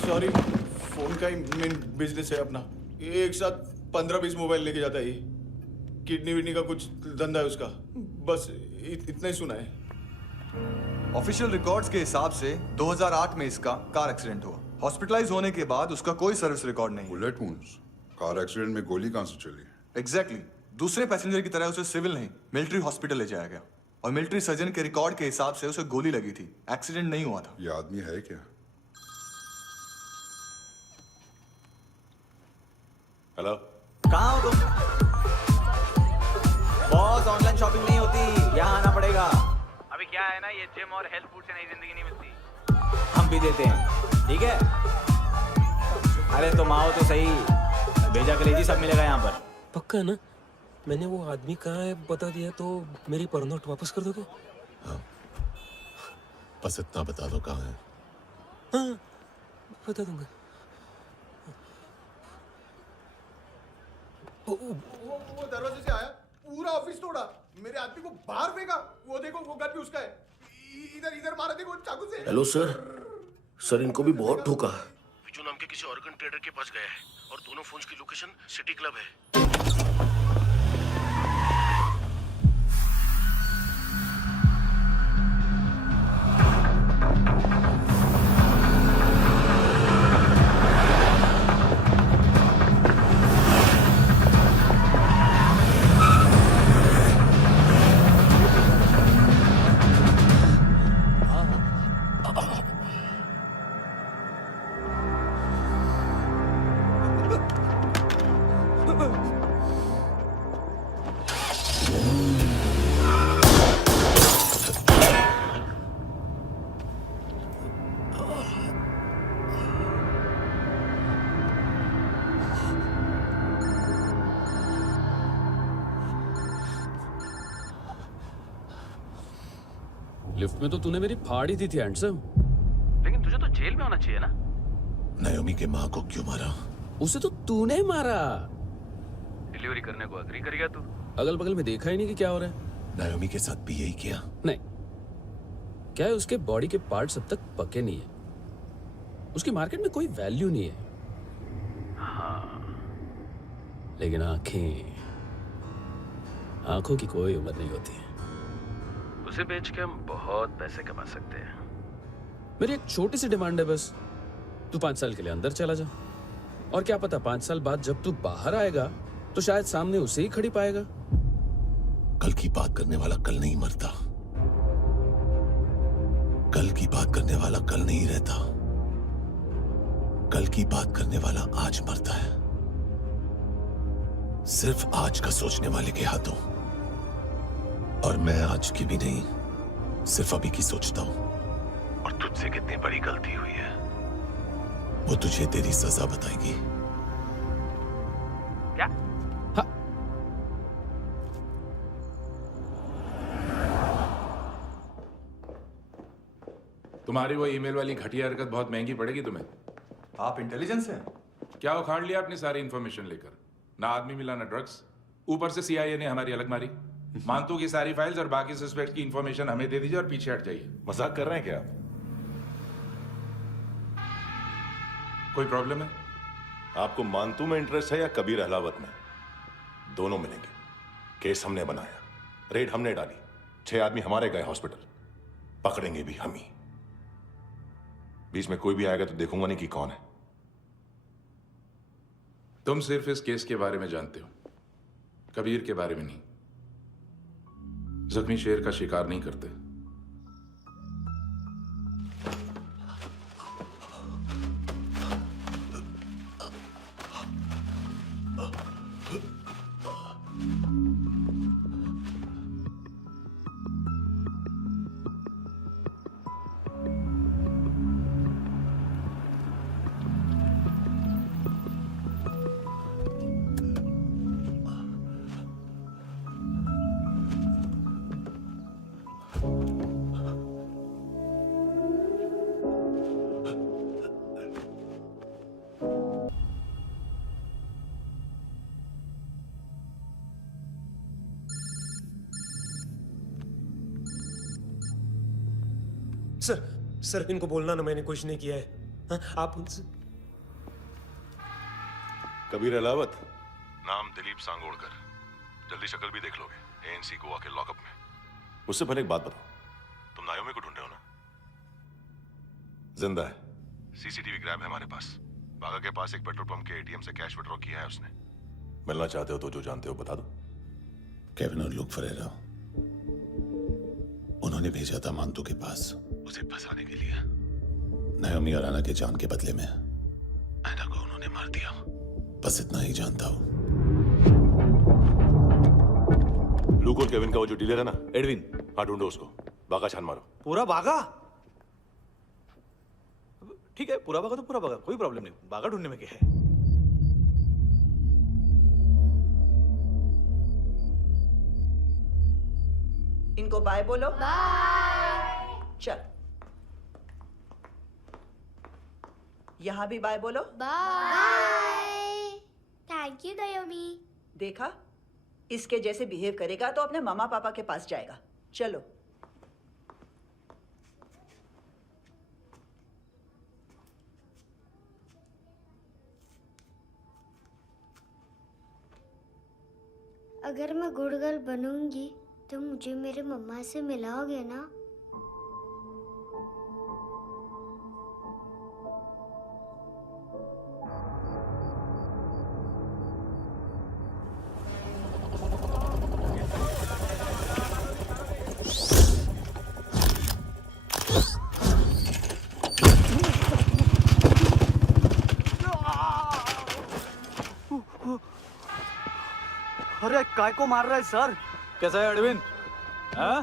सॉरी, फोन का ही मेन बिजनेस है अपना। एक साथ 15-20 मोबाइल लेके जाता है ये। किडनी विडनी का कुछ धंधा है उसका। बस इतना ही सुना है। ऑफिशियल रिकॉर्ड्स के हिसाब से 2008 में इसका कार एक्सीडेंट हुआ। हॉस्पिटलाइज होने के बाद उसका कोई सर्विस रिकॉर्ड नहीं। Bullet wounds? कार एक्सीडेंट में गोली कहां से चली? एग्जैक्टली। दूसरे पैसेंजर की तरह उसे सिविल नहीं, मिलिट्री हॉस्पिटल ले जाया गया और मिलिट्री सर्जन के रिकॉर्ड के हिसाब से उसे गोली लगी थी। एक्सीडेंट नहीं हुआ था। ये आदमी है क्या? हेलो, कहाँ हो तुम? बॉस, ऑनलाइन शॉपिंग नहीं होती, यहाँ आना पड़ेगा। अभी क्या है ना, ये जिम और हेल्थ फूड से नई जिंदगी नहीं मिलती। हम भी देते हैं, ठीक है? अरे तुम आओ तो सही, भेजा कलेजी सब मिलेगा यहाँ पर। पक्का ना? मैंने वो आदमी कहाँ है बता दिया तो मेरी पर नोट वापस कर दोगे? हाँ, बस इतना बता दो कहाँ है। हाँ, बता दूंगा। वो दरवाजे से आया, पूरा ऑफिस तोड़ा, मेरे आदमी को बाहर फेंका। वो देखो, वो गन भी उसका है। इधर मारा, देखो चाकू से। हेलो सर, सर इनको भी बहुत ठोका। विजू नाम के किसी ऑर्गन ट्रेडर के पास गया है और दोनों फोन्स की लोकेशन सिटी क्लब है। लिफ्ट में तो तूने मेरी फाड़ ही दी थी हैंडसम। लेकिन तुझे तो जेल में होना चाहिए ना। नायोमी के माँ को क्यों मारा? उसे तो तूने मारा। डिलीवरी करने को अग्री कर गया तू। अगल बगल में देखा ही नहीं कि क्या हो रहा है। नायोमी के साथ भी यही किया? नहीं, क्या है उसके बॉडी के पार्ट्स अब तक पके नहीं है। उसकी मार्केट में कोई वैल्यू नहीं है। हाँ, लेकिन आंखों की कोई उम्र नहीं होती है। उसे बेच के हम बहुत पैसे कमा सकते हैं। मेरी एक छोटी सी डिमांड है बस, तू 5 साल के लिए अंदर चला जा और क्या पता 5 साल बाद जब तू बाहर आएगा तो शायद सामने उसे ही खड़ी पाएगा। कल की बात करने वाला कल नहीं मरता, कल की बात करने वाला कल नहीं रहता, कल की बात करने वाला आज मरता है। सिर्फ आज का सोचने वाले के हाथों। और मैं आज की भी नहीं, सिर्फ अभी की सोचता हूं। और तुझसे कितनी बड़ी गलती हुई है वो तुझे तेरी सजा बताएगी। क्या? हाँ। तुम्हारी वो ईमेल वाली घटिया हरकत बहुत महंगी पड़ेगी तुम्हें। आप इंटेलिजेंस हैं? क्या उखाड़ लिया अपनी सारी इंफॉर्मेशन लेकर? ना आदमी मिला ना ड्रग्स। ऊपर से सीआईए ने हमारी अलग मारी। मानतू की सारी फाइल्स और बाकी सस्पेक्ट की इंफॉर्मेशन हमें दे दीजिए और पीछे हट जाइए। मजाक कर रहे हैं क्या? कोई प्रॉब्लम है? आपको मानतू में इंटरेस्ट है या कबीर अहलावत में? दोनों मिलेंगे। केस हमने बनाया, रेड हमने डाली, 6 आदमी हमारे गए हॉस्पिटल, पकड़ेंगे भी हम ही। बीच में कोई भी आएगा तो देखूंगा नहीं कि कौन है। तुम सिर्फ इस केस के बारे में जानते हो, कबीर के बारे में नहीं। जख्मी शेर का शिकार नहीं करते। सर इनको बोलना ना मैंने कुछ नहीं किया है। हाँ, आप उनसे। कबीर अहलावत, नाम दिलीप सांगोड़कर। जल्दी शक्ल भी देख लोगे एएनसी गोवा के लॉकअप में। उससे पहले एक बात बताओ, तुम नायोमी को ढूंढ रहे हो ना? जिंदा है, सीसीटीवी ग्रैब है हमारे पास। बागा के पास एक पेट्रोल पंप के एटीएम से कैश विड्रॉ किया है उसने। मिलना चाहते हो तो जो जानते हो बता दो। केविन और लुक फरेरा, उन्होंने भेजा था मानतू के पास उसे फंसाने के लिए। नायोमी और आना के जान के बदले में ऐना को उन्होंने मार दिया। बस इतना ही जानता हूं। लुक और केविन का वो जो डीलर है ना, एडविन, हाँ ढूंढो उसको। बागा छान मारो। पूरा बागा? ठीक है, पूरा बागा तो पूरा बागा, कोई प्रॉब्लम नहीं। बागा ढूंढने में क्या है? इनको बाय बोलो। बाय। चल, यहां भी बाय बोलो। बाय। Thank you नायोमी। देखा, इसके जैसे बिहेव करेगा तो अपने मामा पापा के पास जाएगा। चलो। अगर मैं गुड गर्ल बनूंगी तो मुझे मेरे मम्मा से मिलाओगे ना? अरे काय को मार रहा है सर? कैसा है अरविंद? हाँ?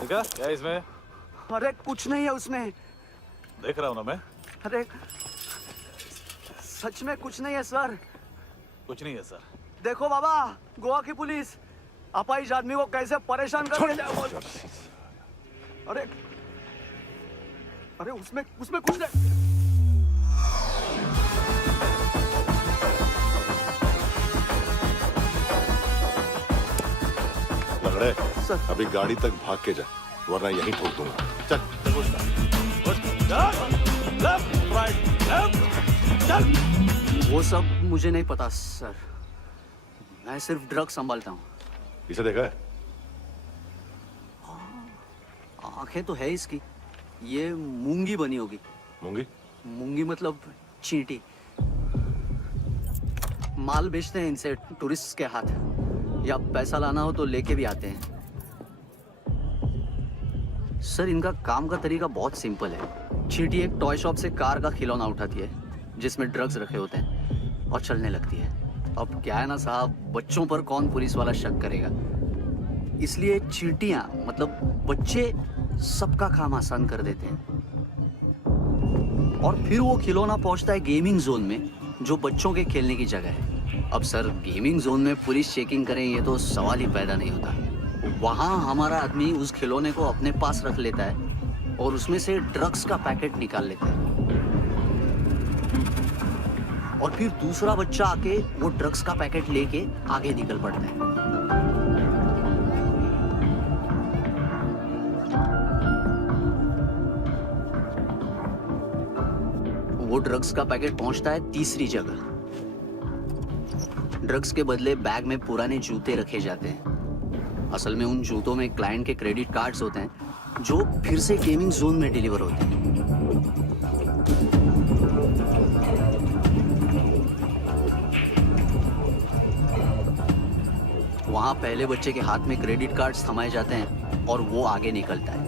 देखा क्या इसमें? अरे कुछ नहीं है उसमें। देख रहा हूँ ना मैं। अरे सच में कुछ नहीं है सर। कुछ नहीं है सर। देखो बाबा, गोवा की पुलिस अपाहिज आदमी को कैसे परेशान कर रही है। अरे अरे उसमें कुछ नहीं। लंगड़े, अभी गाड़ी तक भाग के जा, वरना यहीं ठोक दूंगा। चल। वो सब मुझे नहीं पता सर। मैं सिर्फ ड्रग संभालता हूँ। इसे देखा है? आंखें तो है इसकी। ये मूंगी बनी होगी। मूंगी? मूंगी मतलब चींटी। माल बेचते हैं इनसे टूरिस्ट के हाथ, या पैसा लाना हो तो लेके भी आते हैं। सर इनका काम का तरीका बहुत सिंपल है। चींटी एक टॉय शॉप से कार का खिलौना उठाती है जिसमें ड्रग्स रखे होते हैं और चलने लगती है। अब क्या है ना साहब, बच्चों पर कौन पुलिस वाला शक करेगा, इसलिए चींटियां मतलब बच्चे सबका काम आसान कर देते हैं। और फिर वो खिलौना पहुंचता है गेमिंग जोन में, जो बच्चों के खेलने की जगह है। अब सर गेमिंग जोन में पुलिस चेकिंग करें ये तो सवाल ही पैदा नहीं होता। वहाँ हमारा आदमी उस खिलौने को अपने पास रख लेता है और उसमें से ड्रग्स का पैकेट निकाल लेता है। और फिर दूसरा बच्चा आके वो ड्रग्स का पैकेट लेके आगे निकल पड़ता है। वो ड्रग्स का पैकेट पहुंचता है तीसरी जगह। ड्रग्स के बदले बैग में पुराने जूते रखे जाते हैं। असल में उन जूतों में क्लाइंट के क्रेडिट कार्ड्स होते हैं जो फिर से गेमिंग जोन में डिलीवर होते हैं। वहां पहले बच्चे के हाथ में क्रेडिट कार्ड्स थमाए जाते हैं और वो आगे निकलता है।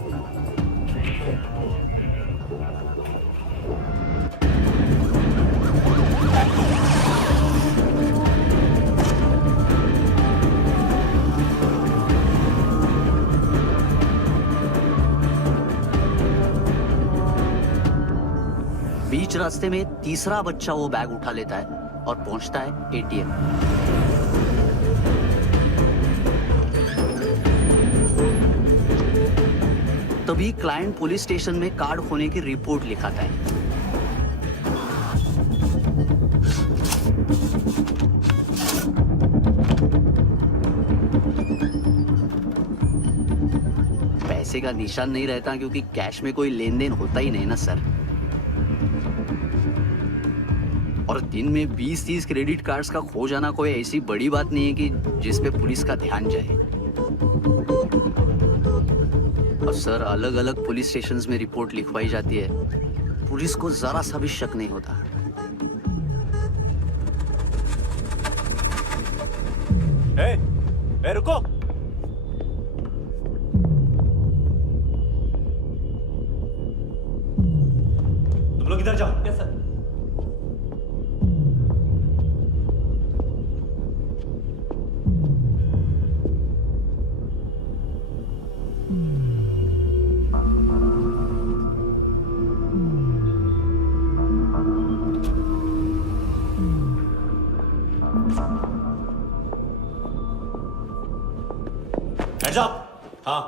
बीच रास्ते में तीसरा बच्चा वो बैग उठा लेता है और पहुंचता है एटीएम। तभी क्लाइंट पुलिस स्टेशन में कार्ड खोने की रिपोर्ट लिखाता है। पैसे का निशान नहीं रहता क्योंकि कैश में कोई लेन देन होता ही नहीं ना सर। और दिन में 20-30 क्रेडिट कार्ड्स का खो जाना कोई ऐसी बड़ी बात नहीं है कि जिस पे पुलिस का ध्यान जाए। और सर अलग अलग पुलिस स्टेशंस में रिपोर्ट लिखवाई जाती है, पुलिस को जरा सा भी शक नहीं होता। ए, रुको। तुम लोग इधर जाओ। Yes sir. Hands up! हाँ।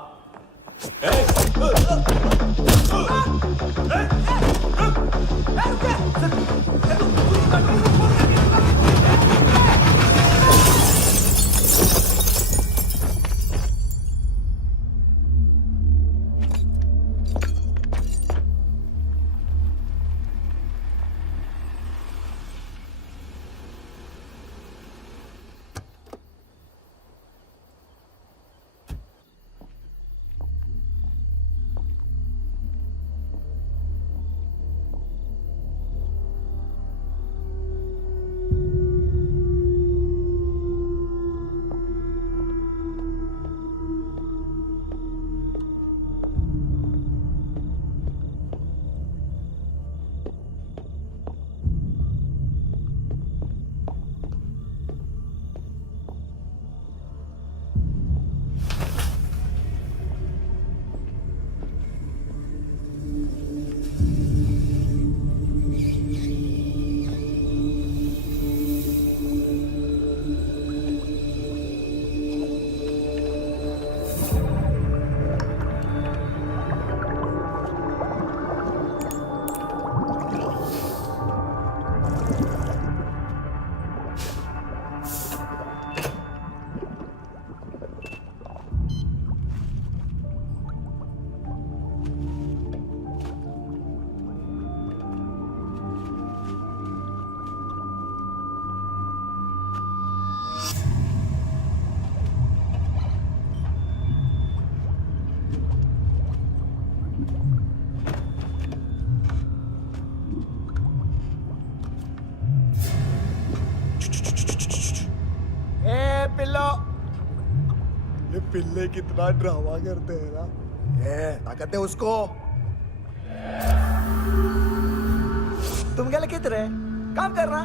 ये पिल्ले कितना ड्रामा करते हैं ना। क्या कहते हैं उसको? तुम क्या लिखित रहे? काम कर रहा?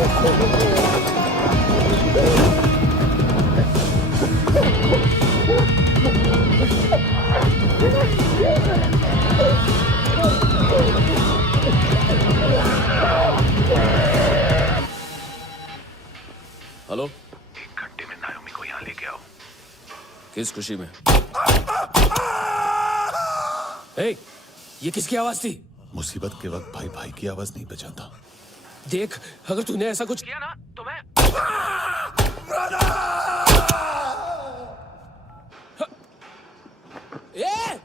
हेलो, 1 घंटे में नायोमी को यहाँ लेके आओ। किस खुशी में? हे, ये किसकी आवाज थी? मुसीबत के वक्त भाई भाई की आवाज नहीं पहचानता। देख, अगर तूने ऐसा कुछ किया ना तो मैं ए!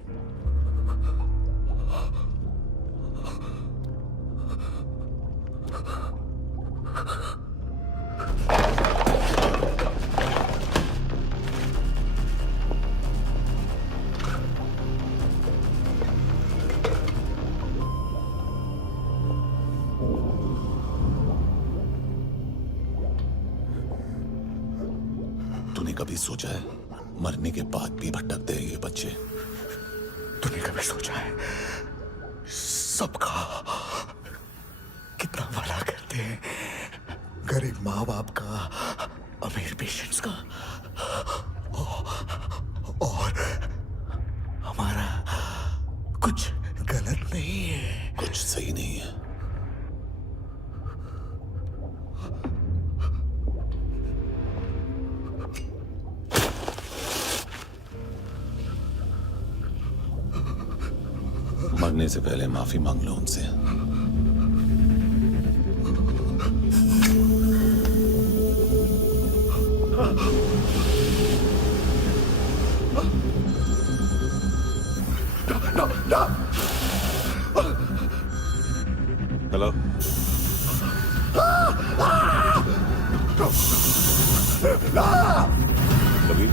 तूने कभी सोचा है मरने के बाद भी भटकते हैं ये बच्चे? तूने कभी सोचा है सबका कितना भला करते हैं? गरीब माँ बाप का, अमीर पेशेंट्स का, और हमारा कुछ गलत नहीं है। कुछ सही नहीं है। मरने से पहले माफी मांग लो उनसे। हेलो, कबीर,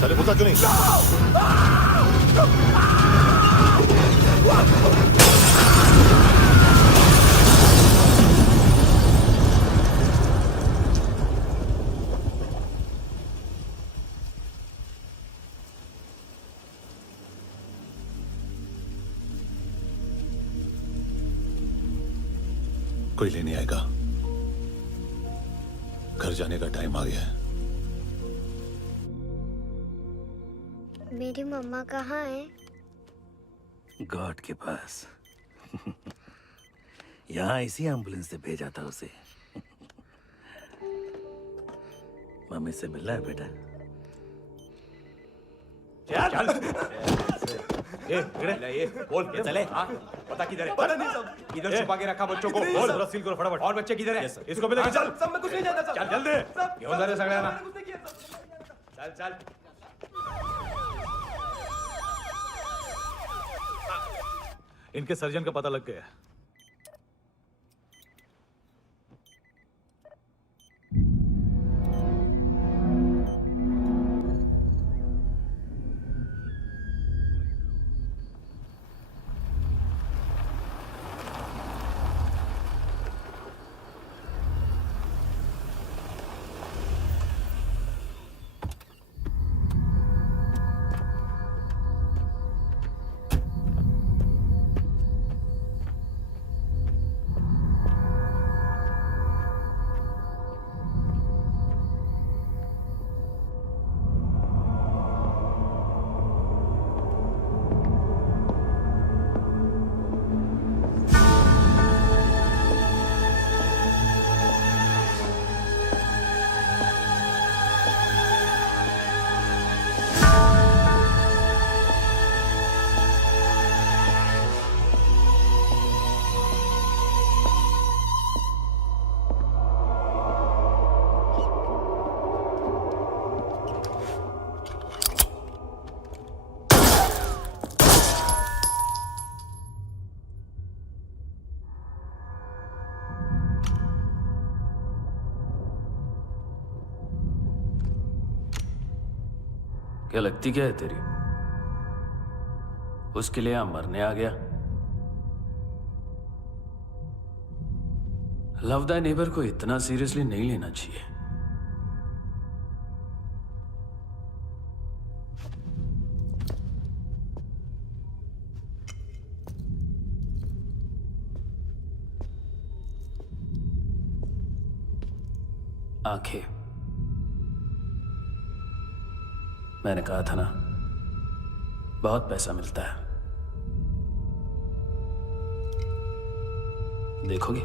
चले बोलता क्यों नहीं? कोई लेने आएगा। घर जाने का टाइम आ गया है। मेरी मम्मा कहाँ है? गॉड के पास। यहाँ इसी एम्बुलेंस से भेजा था उसे। मम्मी से मिलना है बेटा। चल ये बोल के चले। पता किधर है? पता नहीं सब। इधर छुपा के रखा बच्चों को। बोल, जरा सील करो फटाफट। और बच्चे किधर है? इसको भी लेके चल। सब में कुछ नहीं जानता। चल जल्दी। घेऊन जा रे सगळ्यांना। चल चल। इनके सर्जन का पता लग गया। क्या लगती क्या है तेरी? उसके लिए यहां मरने आ गया? लव द नेबर को इतना सीरियसली नहीं लेना चाहिए। आंखें। मैंने कहा था ना, बहुत पैसा मिलता है। देखोगे?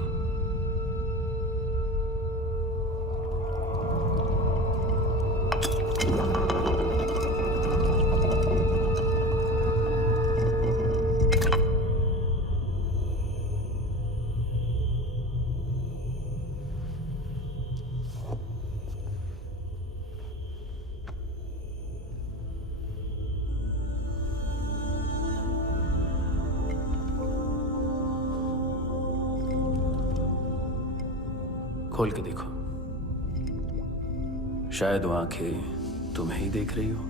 खोल के देखो, शायद वो आंखें तुम्हें ही देख रही हो।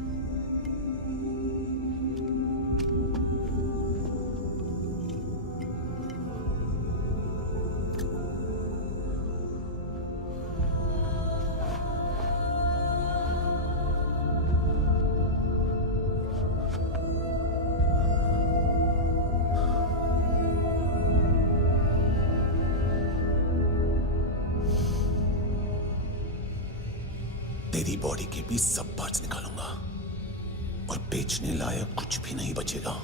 तेरी बॉडी के भी सब पार्ट्स निकालूंगा और बेचने लायक कुछ भी नहीं बचेगा।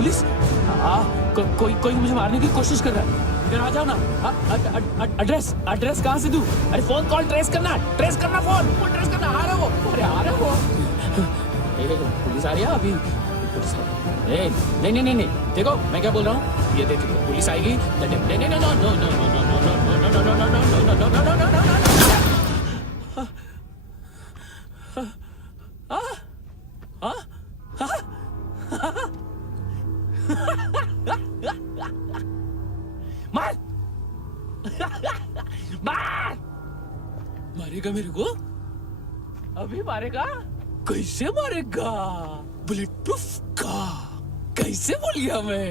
पुलिस? कोई मुझे मारने की कोशिश कर रहा है। इधर आ जाओ ना। एड्रेस कहाँ से दूं? अरे फोन कॉल ट्रेस करना फोन ट्रेस करना। आ रहा वो, अरे आ रहा वो। पुलिस आ रही है अभी। पुलिस नहीं, देखो मैं क्या बोल रहा हूँ, ये देखो पुलिस आएगी। मार मारेगा मेरे को? अभी मारेगा? कैसे मारेगा? बुलेट प्रूफ का कैसे बोल गया मैं?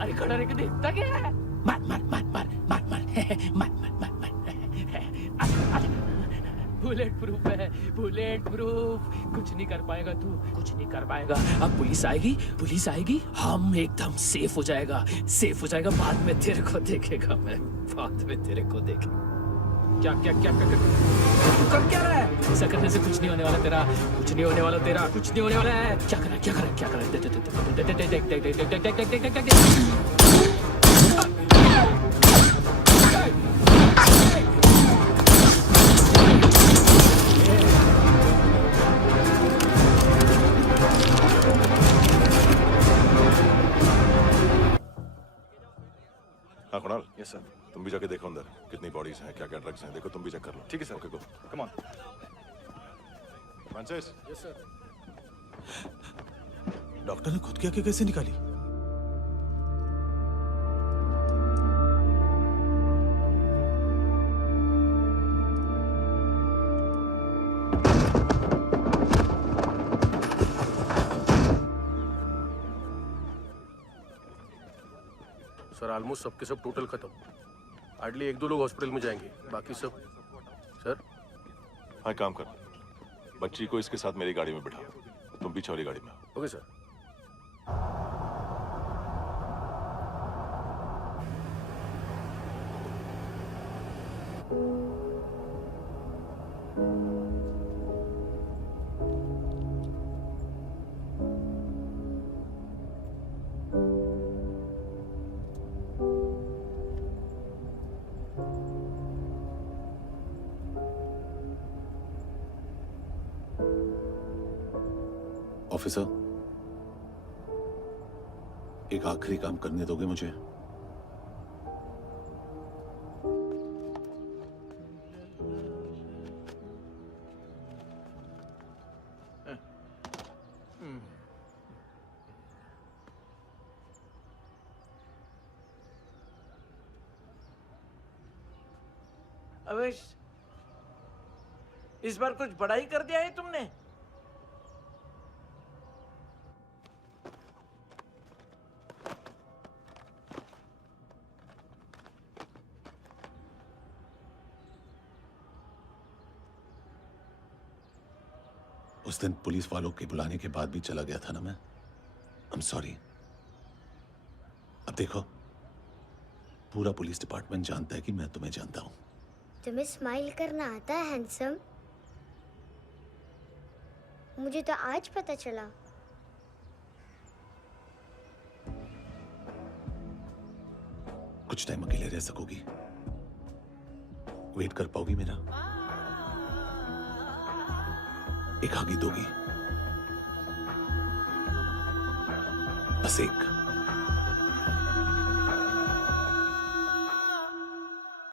अरे खड़ा रह के देखता क्या है? मार बुलेट प्रूफ है, बुलेट प्रूफ। कुछ नहीं कर पाएगा तू, कुछ नहीं कर पाएगा। अब पुलिस आएगी, हम एकदम सेफ हो जाएगा। बाद में तेरे को देखेगा मैं, बाद में तेरे को देखेगा। क्या तू कर क्या रहा है? ऐसा करने से कुछ नहीं होने वाला तेरा, कुछ नहीं होने वाला है। क्या कर रहा है? हाँ कुणाल, यस सर। तुम भी जाके देखो अंदर कितनी बॉडीज हैं, क्या क्या ड्रग्स हैं, देखो तुम भी चेक कर लो। ठीक है sir. Okay go, come on. Francis. Yes sir. Doctor ने खुद की आंखें कैसे निकाली? सर ऑलमोस्ट सबके सब टोटल खत्म। हार्डली 1-2 लोग हॉस्पिटल में जाएंगे, बाकी सब। सर हाँ, काम कर, बच्ची को इसके साथ मेरी गाड़ी में बिठा, तुम पीछे वाली गाड़ी में। Okay sir. ऑफिसर, एक आखिरी काम करने दोगे मुझे? अवेश, इस बार कुछ बड़ा ही कर दिया है तुमने। उस दिन पुलिस वालों के बुलाने के बाद भी चला गया था ना मैं। I'm sorry। अब देखो, पूरा पुलिस डिपार्टमेंट जानता है कि मैं तुम्हें जानता हूं। तुम्हें स्माइल करना आता है हैंडसम? मुझे तो आज पता चला। कुछ टाइम अकेले रह सकोगी? वेट कर पाओगी मेरा? एक आगे दोगी? बस एक।